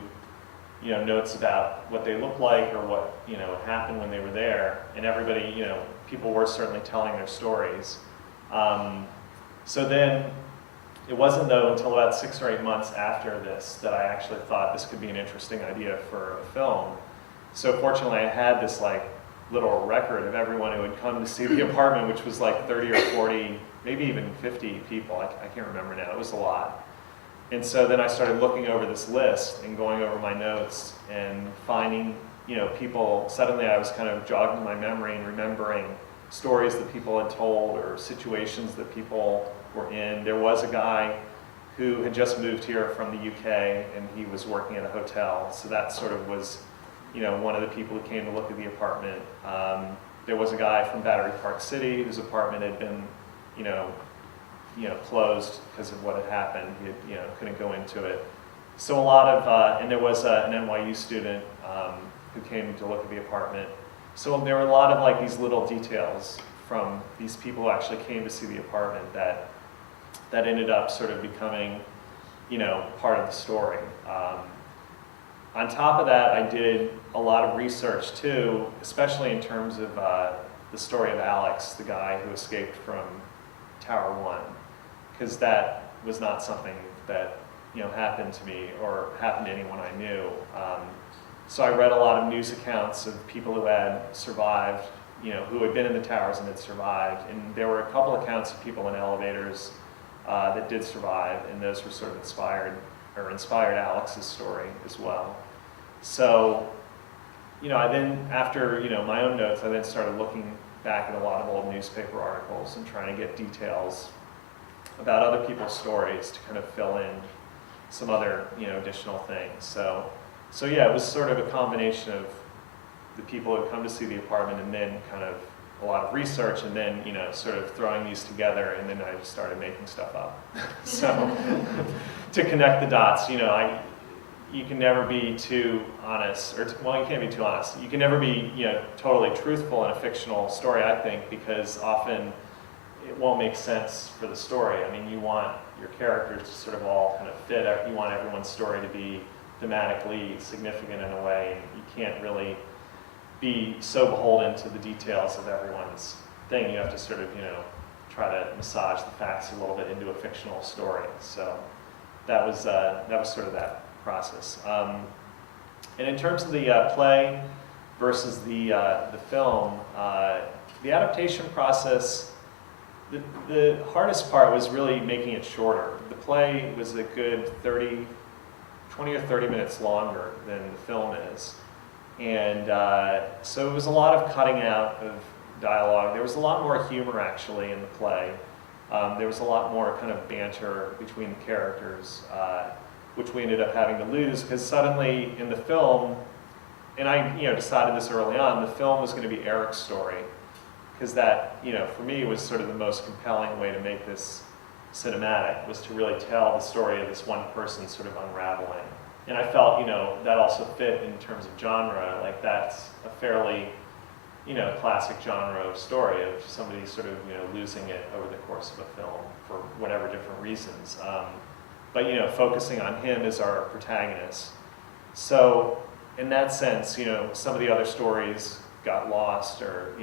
notes about what they looked like or what, happened when they were there. And everybody, people were certainly telling their stories. So then it wasn't, though, until about 6 or 8 months after this that I actually thought this could be an interesting idea for a film. So fortunately, I had this little record of everyone who had come to see the apartment, which was 30 or 40, maybe even 50 people. I can't remember now. It was a lot. And so then I started looking over this list and going over my notes and finding, people. Suddenly I was kind of jogging my memory and remembering stories that people had told or situations that people were in. There was a guy who had just moved here from the UK, and he was working at a hotel. So that sort of was, one of the people who came to look at the apartment. There was a guy from Battery Park City whose apartment had been, closed because of what had happened. He had, couldn't go into it. So a lot of, and there was an NYU student who came to look at the apartment. So there were a lot of these little details from these people who actually came to see the apartment that ended up sort of becoming, part of the story. On top of that, I did a lot of research too, especially in terms of the story of Alex, the guy who escaped from Tower 1, because that was not something that happened to me or happened to anyone I knew. So I read a lot of news accounts of people who had survived, who had been in the towers and had survived, and there were a couple accounts of people in elevators that did survive, and those were sort of inspired Alex's story as well. So, I then, after, my own notes, I then started looking back at a lot of old newspaper articles and trying to get details about other people's stories to kind of fill in some other, additional things. So yeah, it was sort of a combination of the people who come to see the apartment and then kind of a lot of research and then, sort of throwing these together, and then I just started making stuff up. So to connect the dots, you can never be too honest, well, you can't be too honest. You can never be, totally truthful in a fictional story, I think, because often it won't make sense for the story. I mean, you want your characters to sort of all kind of fit. You want everyone's story to be thematically significant in a way. You can't really be so beholden to the details of everyone's thing. You have to sort of, try to massage the facts a little bit into a fictional story. So that was sort of that process. And in terms of the play versus the film, the adaptation process, the hardest part was really making it shorter. The play was a good 20 or 30 minutes longer than the film is. And so it was a lot of cutting out of dialogue. There was a lot more humor actually in the play. There was a lot more kind of banter between the characters, which we ended up having to lose because suddenly in the film, and I decided this early on, the film was going to be Eric's story because that, for me was sort of the most compelling way to make this cinematic, was to really tell the story of this one person sort of unraveling. And I felt, that also fit in terms of genre, like that's a fairly, classic genre of story of somebody sort of, losing it over the course of a film for whatever different reasons. But, focusing on him as our protagonist. So in that sense, some of the other stories got lost or,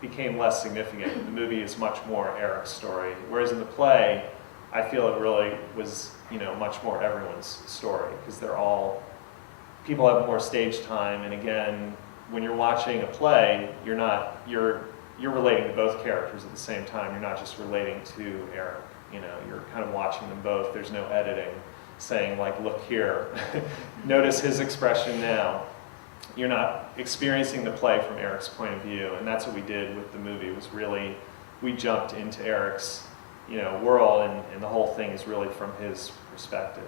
became less significant. The movie is much more Eric's story, whereas in the play, I feel it really was, much more everyone's story because people have more stage time, and again, when you're watching a play, you're relating to both characters at the same time. You're not just relating to Eric. You're kind of watching them both. There's no editing saying like, look here, notice his expression now. You're not experiencing the play from Eric's point of view, and that's what we did with the movie. Was really, we jumped into Eric's, world, and the whole thing is really from his perspective.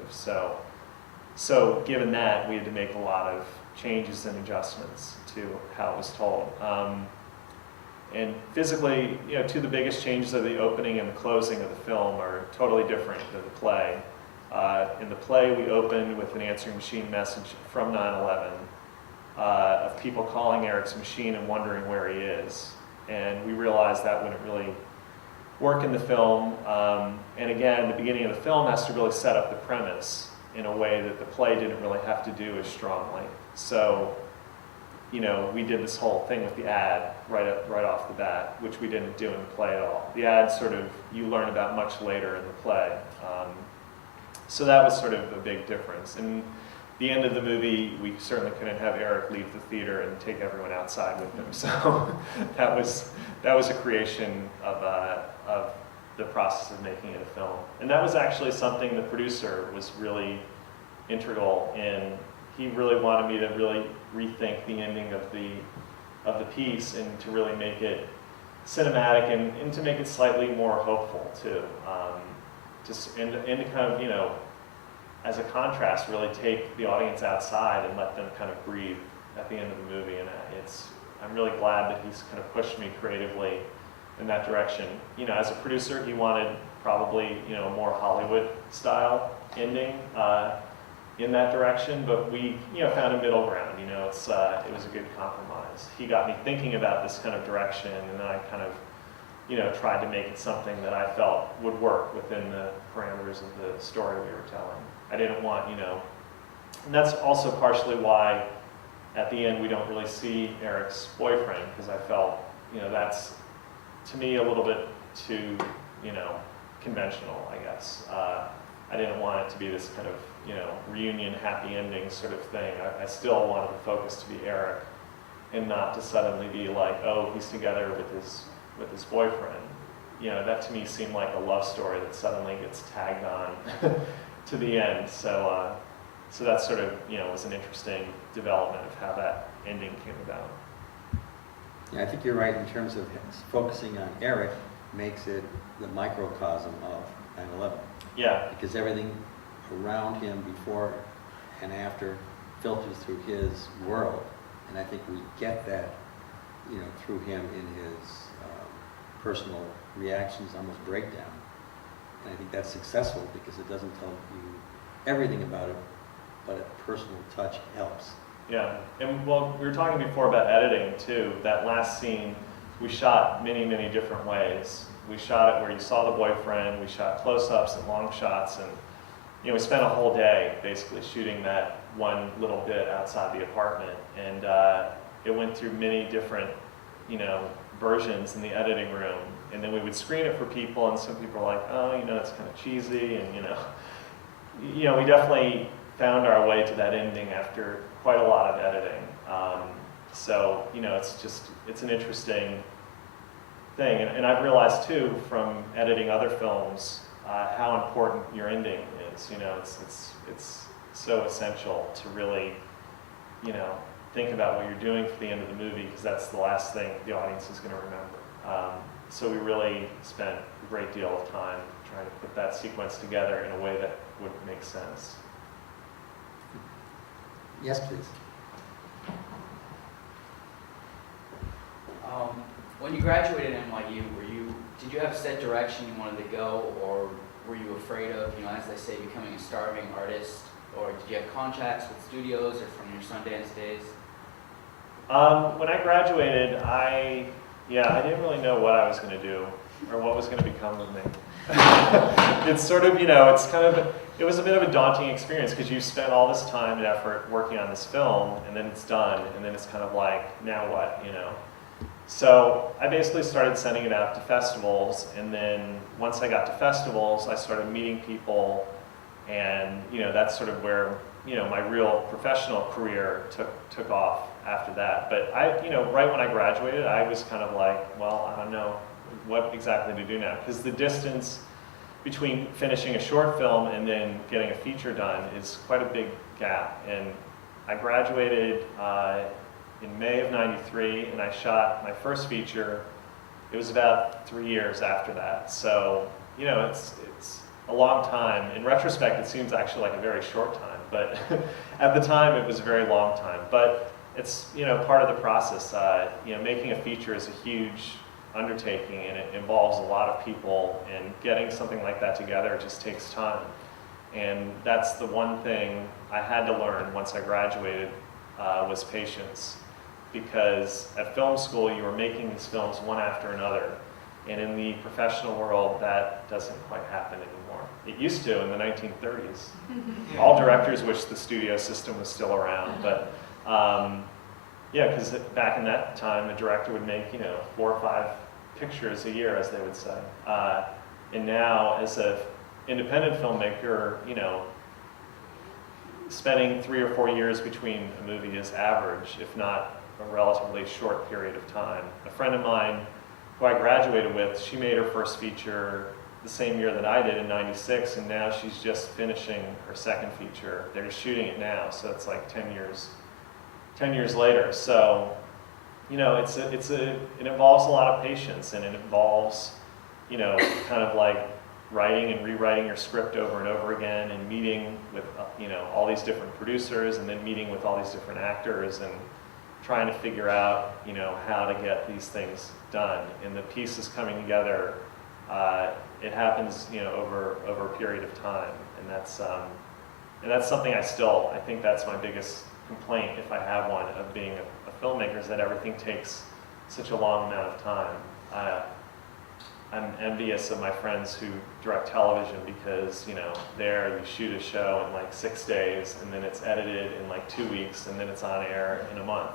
So given that, we had to make a lot of changes and adjustments to how it was told. And physically, two of the biggest changes of the opening and the closing of the film are totally different than the play. In the play, we opened with an answering machine message from 9/11 of people calling Eric's machine and wondering where he is. And we realized that wouldn't really work in the film. And again, the beginning of the film has to really set up the premise in a way that the play didn't really have to do as strongly. So, we did this whole thing with the ad right off the bat, which we didn't do in the play at all. The ad sort of, you learn about much later in the play. So that was sort of a big difference. And the end of the movie, we certainly couldn't have Eric leave the theater and take everyone outside with him. So that was a creation of the process of making it a film. And that was actually something the producer was really integral in. He really wanted me to really rethink the ending of the piece and to really make it cinematic and to make it slightly more hopeful too. And to kind of, as a contrast, really take the audience outside and let them kind of breathe at the end of the movie. And I'm really glad that he's kind of pushed me creatively in that direction. As a producer, he wanted probably, a more Hollywood style ending in that direction, but we, found a middle ground. It was a good compromise. He got me thinking about this kind of direction, and then I kind of, tried to make it something that I felt would work within the parameters of the story we were telling. I didn't want, and that's also partially why at the end we don't really see Eric's boyfriend, because I felt, that's to me a little bit too, conventional, I guess. I didn't want it to be this kind of, reunion, happy ending sort of thing. I still wanted the focus to be Eric and not to suddenly be like, oh, he's together with his boyfriend. That to me seemed like a love story that suddenly gets tagged on to the end. So that sort of, was an interesting development of how that ending came about. Yeah, I think you're right in terms of focusing on Eric makes it the microcosm of 9/11. Yeah. Because everything around him before and after filters through his world. And I think we get that, through him in his personal reactions, almost breakdown. And I think that's successful because it doesn't tell you everything about it, but a personal touch helps. Yeah, and well, we were talking before about editing too. That last scene, we shot many, many different ways. We shot it where you saw the boyfriend, we shot close-ups and long shots, and we spent a whole day basically shooting that one little bit outside the apartment. And it went through many different, versions in the editing room. And then we would screen it for people, and some people are like, oh, it's kind of cheesy, and we definitely found our way to that ending after quite a lot of editing. So, it's an interesting thing. And I've realized too, from editing other films, how important your ending is. It's so essential to really, think about what you're doing for the end of the movie, because that's the last thing the audience is going to remember. So we really spent a great deal of time trying to put that sequence together in a way that would make sense. Yes, please. When you graduated NYU, did you have a set direction you wanted to go, or were you afraid of, as they say, becoming a starving artist? Or did you have contracts with studios or from your Sundance days? When I graduated, I didn't really know what I was going to do or what was going to become of me. It's sort of, it was a bit of a daunting experience because you spent all this time and effort working on this film, and then it's done, and then it's kind of like, now what, So I basically started sending it out to festivals, and then once I got to festivals, I started meeting people, and that's sort of where my real professional career took off after that. But right when I graduated, I was kind of like, well, I don't know what exactly to do now, because the distance between finishing a short film and then getting a feature done is quite a big gap. And I graduated in May of '93, and I shot my first feature. It was about 3 years after that. So, it's a long time. In retrospect, it seems actually like a very short time, but at the time, it was a very long time. But it's, part of the process. Making a feature is a huge undertaking, and it involves a lot of people, and getting something like that together just takes time. And that's the one thing I had to learn once I graduated, was patience. Because at film school, you were making these films one after another. And in the professional world, that doesn't quite happen anymore. It used to in the 1930s. All directors wish the studio system was still around. But because back in that time, a director would make 4 or 5 pictures a year, as they would say. And now, as an independent filmmaker, spending 3 or 4 years between a movie is average, if not a relatively short period of time. A friend of mine who I graduated with, she made her first feature the same year that I did in '96, and now she's just finishing her second feature. They're shooting it now, so it's like 10 years later. So, it involves a lot of patience, and it involves, kind of like writing and rewriting your script over and over again, and meeting with, all these different producers, and then meeting with all these different actors, and trying to figure out, how to get these things done. And the pieces coming together, it happens, over a period of time. And that's something I think that's my biggest complaint, if I have one, of being a filmmaker, is that everything takes such a long amount of time. I'm envious of my friends who direct television, because, there you shoot a show in like 6 days, and then it's edited in like 2 weeks, and then it's on air in a month,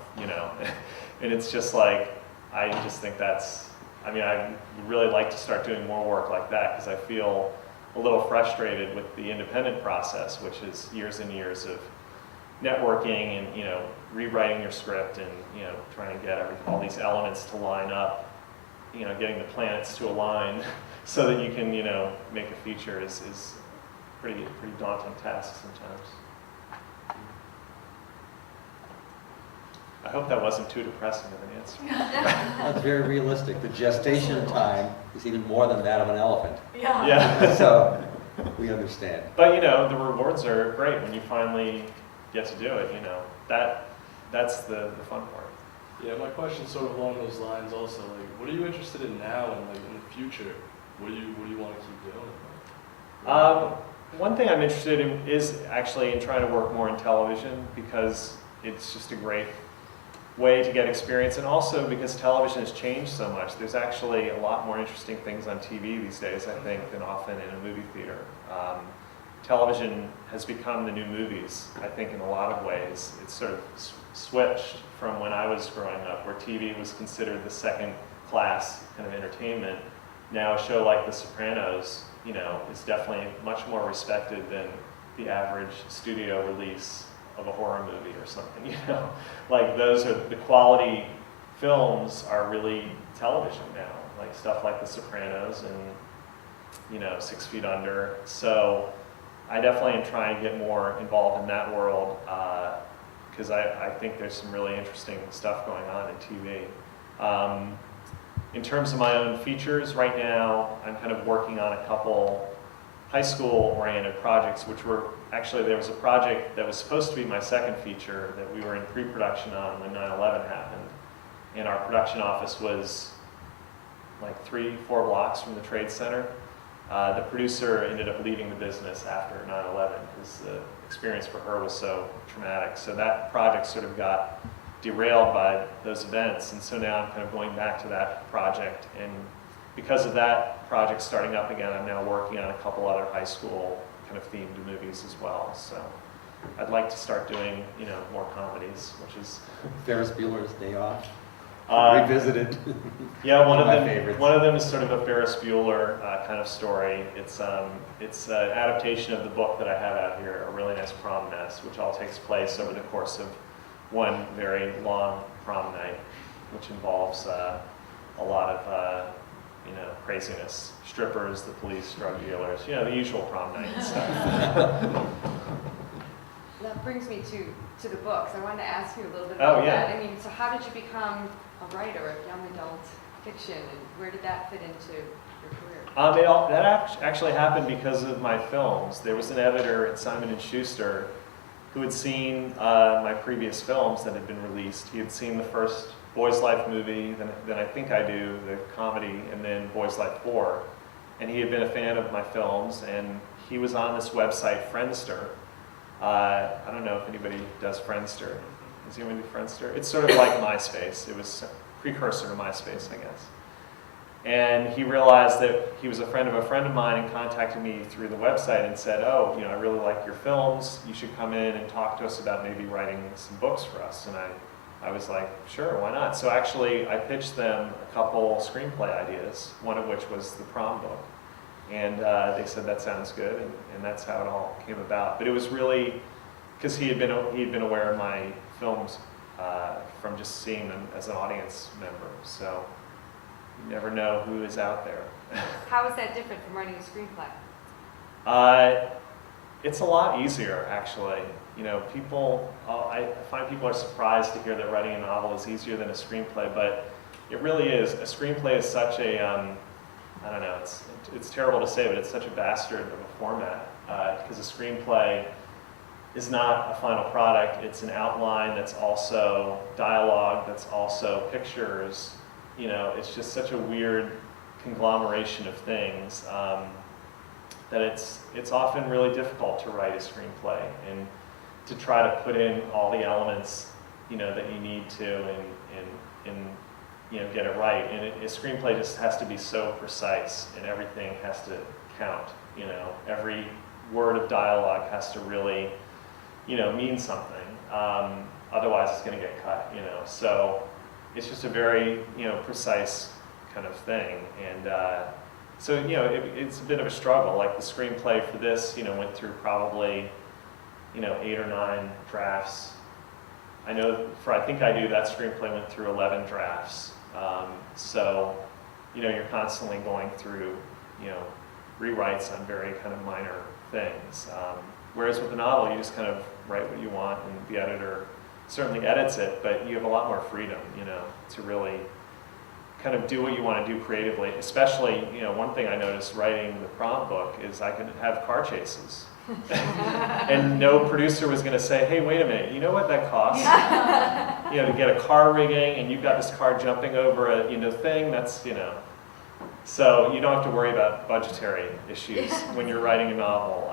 And it's just like, I just think I would really like to start doing more work like that, because I feel a little frustrated with the independent process, which is years and years of networking and, rewriting your script, and, trying to get all these elements to line up. Getting the planets to align so that you can, make a feature is pretty daunting task sometimes. I hope that wasn't too depressing of an answer. That's very realistic. The gestation time is even more than that of an elephant. Yeah. Yeah. So, We understand. But you know, the rewards are great when you finally get to do it. You know, that's the fun part. Yeah, my question's sort of along those lines also. Like, what are you interested in now and like in the future? What do you want to keep doing? One thing I'm interested in is actually in trying to work more in television because it's just a great way to get experience, and also because television has changed so much. There's actually a lot more interesting things on TV these days, I think, than often in a movie theater. Television has become the new movies, I think, in a lot of ways. It's sort of switched from when I was growing up, where TV was considered the second class kind of entertainment. Now a show like The Sopranos, you know, is definitely much more respected than the average studio release of a horror movie or something, you know. Like those are, the quality films are really television now, like stuff like The Sopranos and, you know, 6 Feet Under. So I definitely am trying to get more involved in that world because I think there's some really interesting stuff going on in TV. In terms of my own features, right now I'm kind of working on a couple high school-oriented projects, which were actually, there was a project that was supposed to be my second feature that we were in pre-production on when 9/11 happened. And our production office was like 3-4 blocks from the Trade Center. The producer ended up leaving the business after 9/11 because the experience for her was so traumatic. So that project sort of got derailed by those events, and so now I'm kind of going back to that project. And because of that project starting up again, I'm now working on a couple other high school kind of themed movies as well. So I'd like to start doing, you know, more comedies, which is Ferris Bueller's Day Off, uh, revisited. yeah, one of my them. favorites. One of them is sort of a Ferris Bueller kind of story. It's an adaptation of the book that I have out here, A Really Nice Prom Mess, which all takes place over the course of one very long prom night, which involves a lot of you know, craziness. Strippers, the police, drug dealers, you know, the usual prom night and stuff. That brings me to the books. I wanted to ask you a little bit Oh, about yeah. that. I mean, so how did you become a writer of young adult fiction, and where did that fit into your career? That actually happened because of my films. There was an editor at Simon & Schuster who had seen my previous films that had been released. He had seen the first Boys Life movie, then I Think I Do, the comedy, and then Boys Life 4. And he had been a fan of my films, and he was on this website, Friendster. I don't know if anybody does Friendster. Does anyone do Friendster? It's sort of like MySpace. It was a precursor to MySpace, I guess. And he realized that he was a friend of mine and contacted me through the website and said, oh, you know, I really like your films. You should come in and talk to us about maybe writing some books for us. And I was like, sure, why not? So actually, I pitched them a couple screenplay ideas, one of which was the prom book. And they said, that sounds good, and that's how it all came about. But it was really, because he had been aware of my films from just seeing them as an audience member. So you never know who is out there. How is that different from writing a screenplay? It's a lot easier, actually. You know, I find people are surprised to hear that writing a novel is easier than a screenplay, but it really is. A screenplay is such a, I don't know, it's terrible to say, but it's such a bastard of a format, because a screenplay is not a final product. It's an outline that's also dialogue, that's also pictures. You know, it's just such a weird conglomeration of things that it's often really difficult to write a screenplay and to try to put in all the elements, you know, that you need to and you know, get it right. And a screenplay just has to be so precise, and everything has to count. You know, every word of dialogue has to really, you know, mean something. Otherwise, it's going to get cut. You know, so it's just a very, you know, precise kind of thing. And so, you know, it's a bit of a struggle. Like the screenplay for this, you know, went through probably, you know, 8 or 9 drafts. I know for I Think I Do, that screenplay went through 11 drafts. So, you know, you're constantly going through, you know, rewrites on very kind of minor things. Whereas with a novel, you just kind of write what you want, and the editor certainly edits it, but you have a lot more freedom, you know, to really kind of do what you want to do creatively. Especially, you know, one thing I noticed writing the prompt book is I could have car chases. And no producer was going to say, hey, wait a minute, you know what that costs? You know, to get a car rigging and you've got this car jumping over a, you know, thing, that's, you know. So you don't have to worry about budgetary issues when you're writing a novel,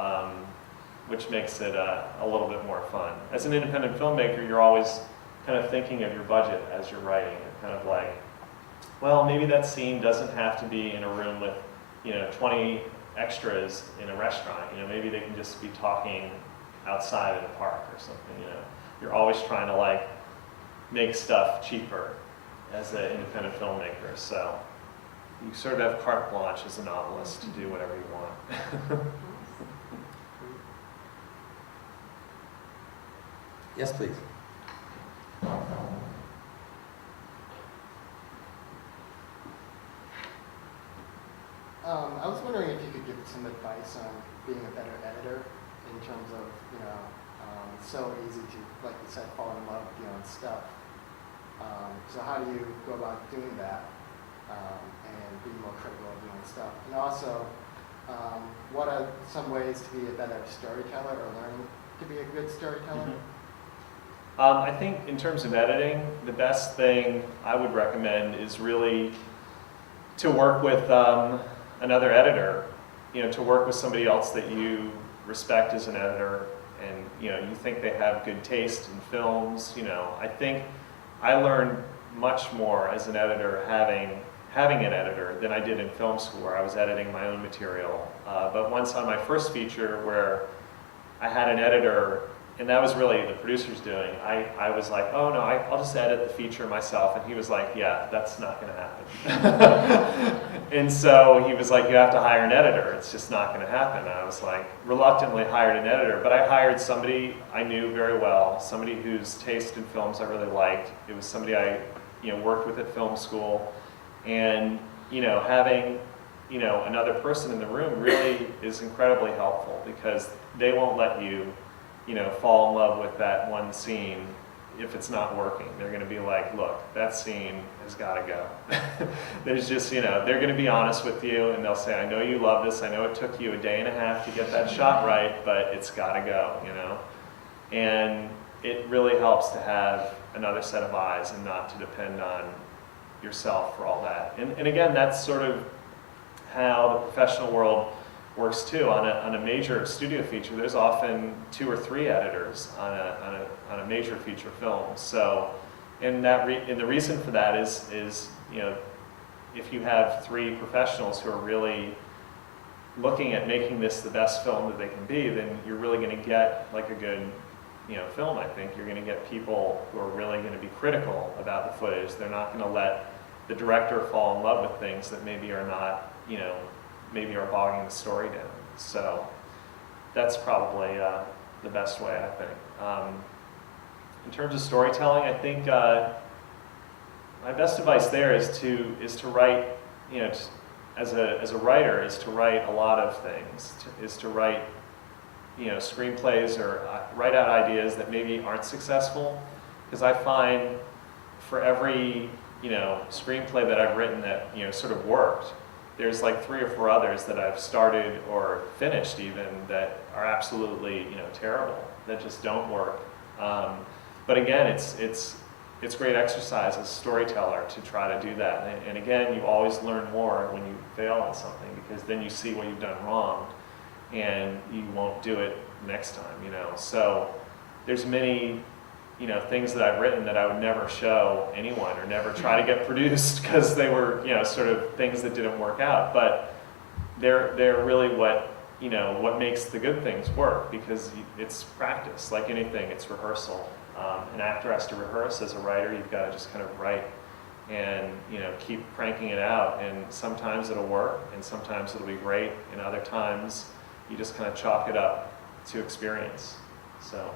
which makes it a little bit more fun. As an independent filmmaker, you're always kind of thinking of your budget as you're writing. You're kind of like, well, maybe that scene doesn't have to be in a room with, you know, 20 extras in a restaurant. You know, maybe they can just be talking outside in a park or something, you know. You're always trying to like make stuff cheaper as an independent filmmaker. So you sort of have carte blanche as a novelist to do whatever you want. Yes, please. I was wondering if you could give some advice on being a better editor in terms of, you know, it's so easy to, like you said, fall in love with your own stuff. So how do you go about doing that and be more critical of your own stuff? And also, what are some ways to be a better storyteller or learning to be a good storyteller? I think in terms of editing, the best thing I would recommend is really to work with another editor, you know, to work with somebody else that you respect as an editor and, you know, you think they have good taste in films. You know, I think I learned much more as an editor having an editor than I did in film school where I was editing my own material. But once on my first feature where I had an editor, and that was really the producer's doing, I was like, oh no, I'll just edit the feature myself. And he was like, yeah, that's not going to happen. And so he was like, you have to hire an editor. It's just not going to happen. And I was like, reluctantly hired an editor. But I hired somebody I knew very well, somebody whose taste in films I really liked. It was somebody I, you know, worked with at film school. And, you know, having, you know, another person in the room really is incredibly helpful because they won't let you, you know, fall in love with that one scene if it's not working. They're going to be like, look, that scene has got to go. There's just, you know, they're going to be honest with you and they'll say, I know you love this. I know it took you a day and a half to get that shot right, but it's got to go, you know. And it really helps to have another set of eyes and not to depend on yourself for all that. And again, that's sort of how the professional world works too. On a major studio feature, there's often 2 or 3 editors on a major feature film. So, and the reason for that is you know, if you have 3 professionals who are really looking at making this the best film that they can be, then you're really going to get like a good, you know, film. I think you're going to get people who are really going to be critical about the footage. They're not going to let the director fall in love with things that maybe are not, you know, maybe are bogging the story down. So that's probably the best way, I think. In terms of storytelling, I think my best advice there is to write, you know, as a writer, is to write a lot of things, is to write, you know, screenplays or write out ideas that maybe aren't successful. Because I find for every, you know, screenplay that I've written that, you know, sort of worked, there's like 3 or 4 others that I've started or finished even that are absolutely, you know, terrible, that just don't work. But again, it's great exercise as a storyteller to try to do that. And again, you always learn more when you fail at something because then you see what you've done wrong and you won't do it next time, you know. So there's many, you know, things that I've written that I would never show anyone or never try to get produced because they were, you know, sort of things that didn't work out. But they're really what, you know, what makes the good things work because it's practice. Like anything, it's rehearsal. An actor has to rehearse. As a writer, you've got to just kind of write and, you know, keep cranking it out. And sometimes it'll work, and sometimes it'll be great, and other times you just kind of chalk it up to experience. So,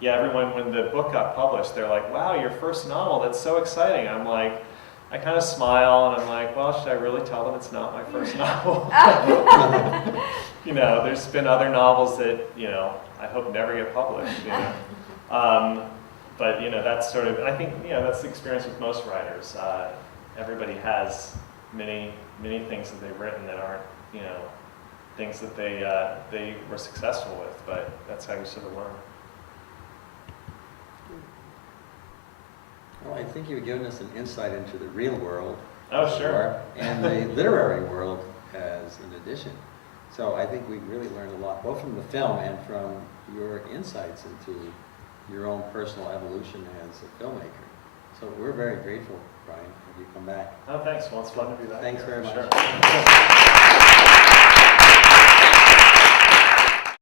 yeah, everyone, when the book got published, they're like, wow, your first novel, that's so exciting. I'm like, I kind of smile, and I'm like, well, should I really tell them it's not my first novel? You know, there's been other novels that, you know, I hope never get published, you know. But, you know, that's sort of, I think, you know, that's the experience with most writers. everybody has many things that they've written that aren't, you know, things that they were successful with, but that's how you sort of learn. Well, I think you've given us an insight into the real world. Oh, sure. And the literary world as an addition. So I think we really learned a lot, both from the film and from your insights into your own personal evolution as a filmmaker. So we're very grateful, Brian, that you come back. Oh, thanks. Well, it's fun to be back Thanks here. very much. Sure.